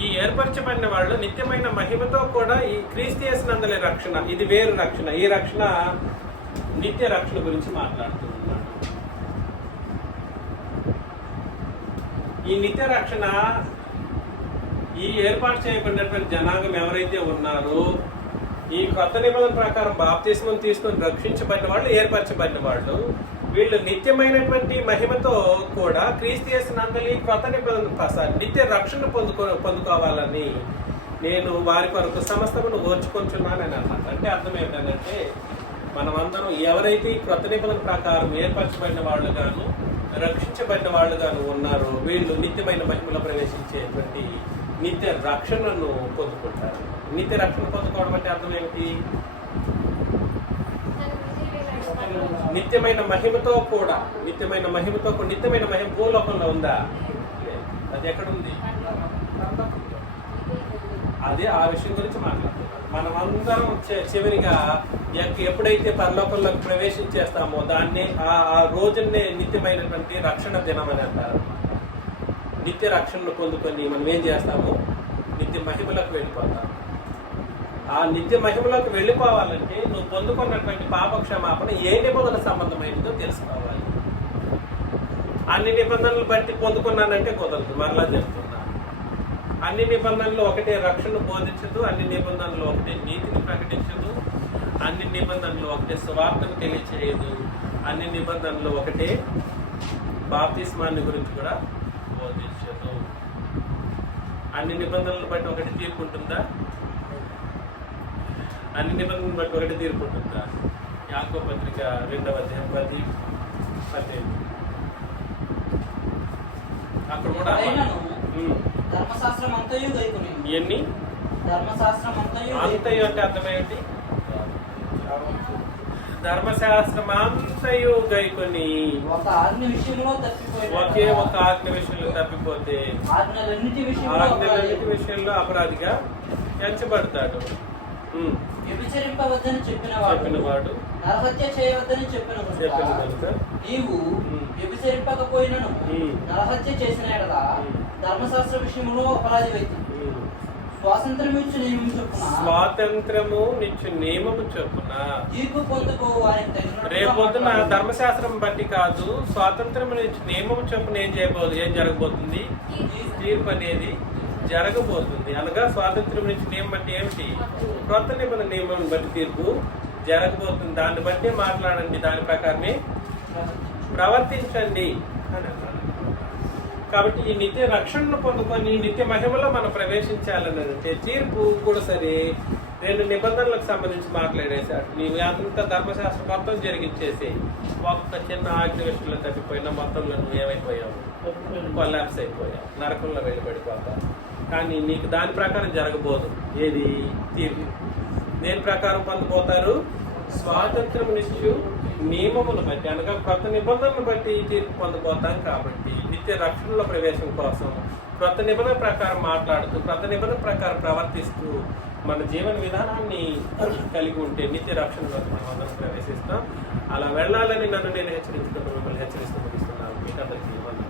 ఈ ఏర్పరచబడిన వాళ్ళు నిత్యమైన మహిమతో కూడా ఈ క్రీస్తు యేసునందులే రక్షణ, ఇది వేరు రక్షణ. ఈ రక్షణ నిత్య రక్షణ గురించి మాట్లాడుతున్నాడు. ఈ నిత్య రక్షణ ఈ ఏర్పాటు చేయబడినటువంటి జనాంగం ఎవరైతే ఉన్నారో ఈ కొత్త నిబంధన ప్రకారం బాప్తిస్మం తీసుకొని రక్షించబడిన వాళ్ళు, ఏర్పరచబడిన వాళ్ళు, వీళ్ళు నిత్యమైనటువంటి మహిమతో కూడా క్రీస్తు యేసునందలి కొత్త నిబంధన నిత్య రక్షణ పొందుకోవాలని నేను వారి కొరకు సమస్తమును ఓర్చుకొంచున్నానని అన్నమాట. అంటే అర్థం ఏంటంటే మనమందరం ఎవరైతే ఈ కొత్త నిబంధన ప్రకారం ఏర్పరచబడిన వాళ్ళు గాను రక్షించబడిన వాళ్ళు గాను ఉన్నారో వీళ్ళు నిత్యమైన మహిమలో ప్రవేశించేటువంటి నిత్య రక్షణను పొందుకుంటారు. నిత్య రక్షణ పొందుకోవడం అంటే అర్థం ఏమిటి? నిత్యమైన మహిమతో కూడా నిత్యమైన మహిమ భూలోకంలో ఉందా? అది ఎక్కడుంది? అదే ఆ విషయం గురించి మాట్లాడుతున్నాం. మనం అందరం చివరిగా ఎప్పుడైతే పరలోకంలోకి ప్రవేశించేస్తామో దాన్ని ఆ రోజునే నిత్యమైనటువంటి రక్షణ దినం అని అంటారు. నిత్య రక్షణను పొందుకొని మనం ఏం చేస్తాము? నిత్య మహిమలకు వెళ్ళిపోతాము. ఆ నిత్య మహిమలోకి వెళ్ళిపోవాలంటే నువ్వు పొందుకున్నటువంటి పాప క్షమాపణ ఏ నిబంధన సంబంధమైనదో తెలుసుకోవాలి. అన్ని నిబంధనలు బట్టి పొందుకున్నానంటే కుదరదు. మరలా చెప్తున్నా, అన్ని నిబంధనలు ఒకటే రక్షణ బోధించదు, అన్ని నిబంధనలు ఒకటే నీతిని ప్రకటించదు, అన్ని నిబంధనలు ఒకటే సువార్తను తెలియచేయదు, అన్ని నిబంధనలు ఒకటే బాప్తిస్మాన్ని గురించి కూడా బోధించదు. అన్ని నిబంధనలు బట్టి ఒకటి తీర్పు ఉంటుందా? అన్ని నిబంధనలు బట్టి ఒకటి తీర్పు ఉంటుందా? యాకోబు పత్రిక 2వ అధ్యాయం 10-18 అక్కడ కూడా ధర్మశాస్త్రం అంతయు గైకొని ఎన్ని ధర్మశాస్త్రం అంతయు అంటే అర్థమేంటి? ధర్మశాస్త్రం అంతయు గైకొని ఒక ఆజ్ఞ విషయంలో తప్పిపోయి ఒకే ఒక ఆజ్ఞ విషయంలో తప్పిపోతే ఆజ్ఞలన్నిటి విషయంలో అపరాధిగా ఎంచబడతాడు. వ్యభిచరింపవద్దని చెప్పినవాడు నరహత్య చేయవద్దని చెప్పిన కనుక నీవు వ్యభిచరింపకపోయినను నరహత్య చేసిన ఎడల ధర్మశాస్త్ర విషయంలో అపరాధి అవుతుంది. స్వాతంత్రము నిచ్చు నియమము చొప్పున తీర్పు పొందుకోవాలి. రేపొద్దున ధర్మశాస్త్రం బట్టి కాదు, స్వాతంత్రము నుంచి నియమము చొప్పున ఏం జరగబోతుంది? తీర్పు అనేది జరగబోతుంది. అనగా స్వాతంత్రం నుంచి నియమం అంటే ఏమిటి? కొత్త నిబంధన నియమం బట్టి తీర్పు జరగబోతుంది. దాన్ని బట్టి మాట్లాడండి, దాని ప్రకారమే ప్రవర్తించండి అని అన్నాడు. కాబట్టి ఈ నిత్య రక్షణను పొందుకొని నిత్య మహిమలో మనం ప్రవేశించాలని అంటే తీర్పు కూడా సరే 2 నిబంధనలకు సంబంధించి మాట్లాడేశాడు. నీవు అంత ధర్మశాస్త్రం మొత్తం జరిగించేసి ఒక్క చిన్న ఆజ్ఞ విషయంలో తప్పిపోయినా మొత్తంలో నువ్వు ఏమైపోయావు? కొలాప్స్ అయిపోయావు, నరకంలో వెళ్ళిపడిపోతావు. కానీ నీకు దాని ప్రకారం జరగబోదు. ఏది? తీర్పు. దేని ప్రకారం పొందబోతారు? స్వాతంత్రం నిత్యు నియమమును బట్టి, అనగా కొత్త నిబంధనలు బట్టి తీర్పు పొందబోతాం. కాబట్టి నిత్య రక్షణలో ప్రవేశం కోసం కొత్త నిబంధన ప్రకారం మాట్లాడుతూ కొత్త నిబంధన ప్రకారం ప్రవర్తిస్తూ మన జీవన విధానాన్ని కలిగి ఉంటే నిత్య రక్షణలోకి మనం అందరం ప్రవేశిస్తాం. అలా వెళ్ళాలని నన్ను నేను హెచ్చరించుకుంటూ మిమ్మల్ని హెచ్చరిస్తూ ముగిస్తున్నాను. మీకు అందరికీ వందనాలు.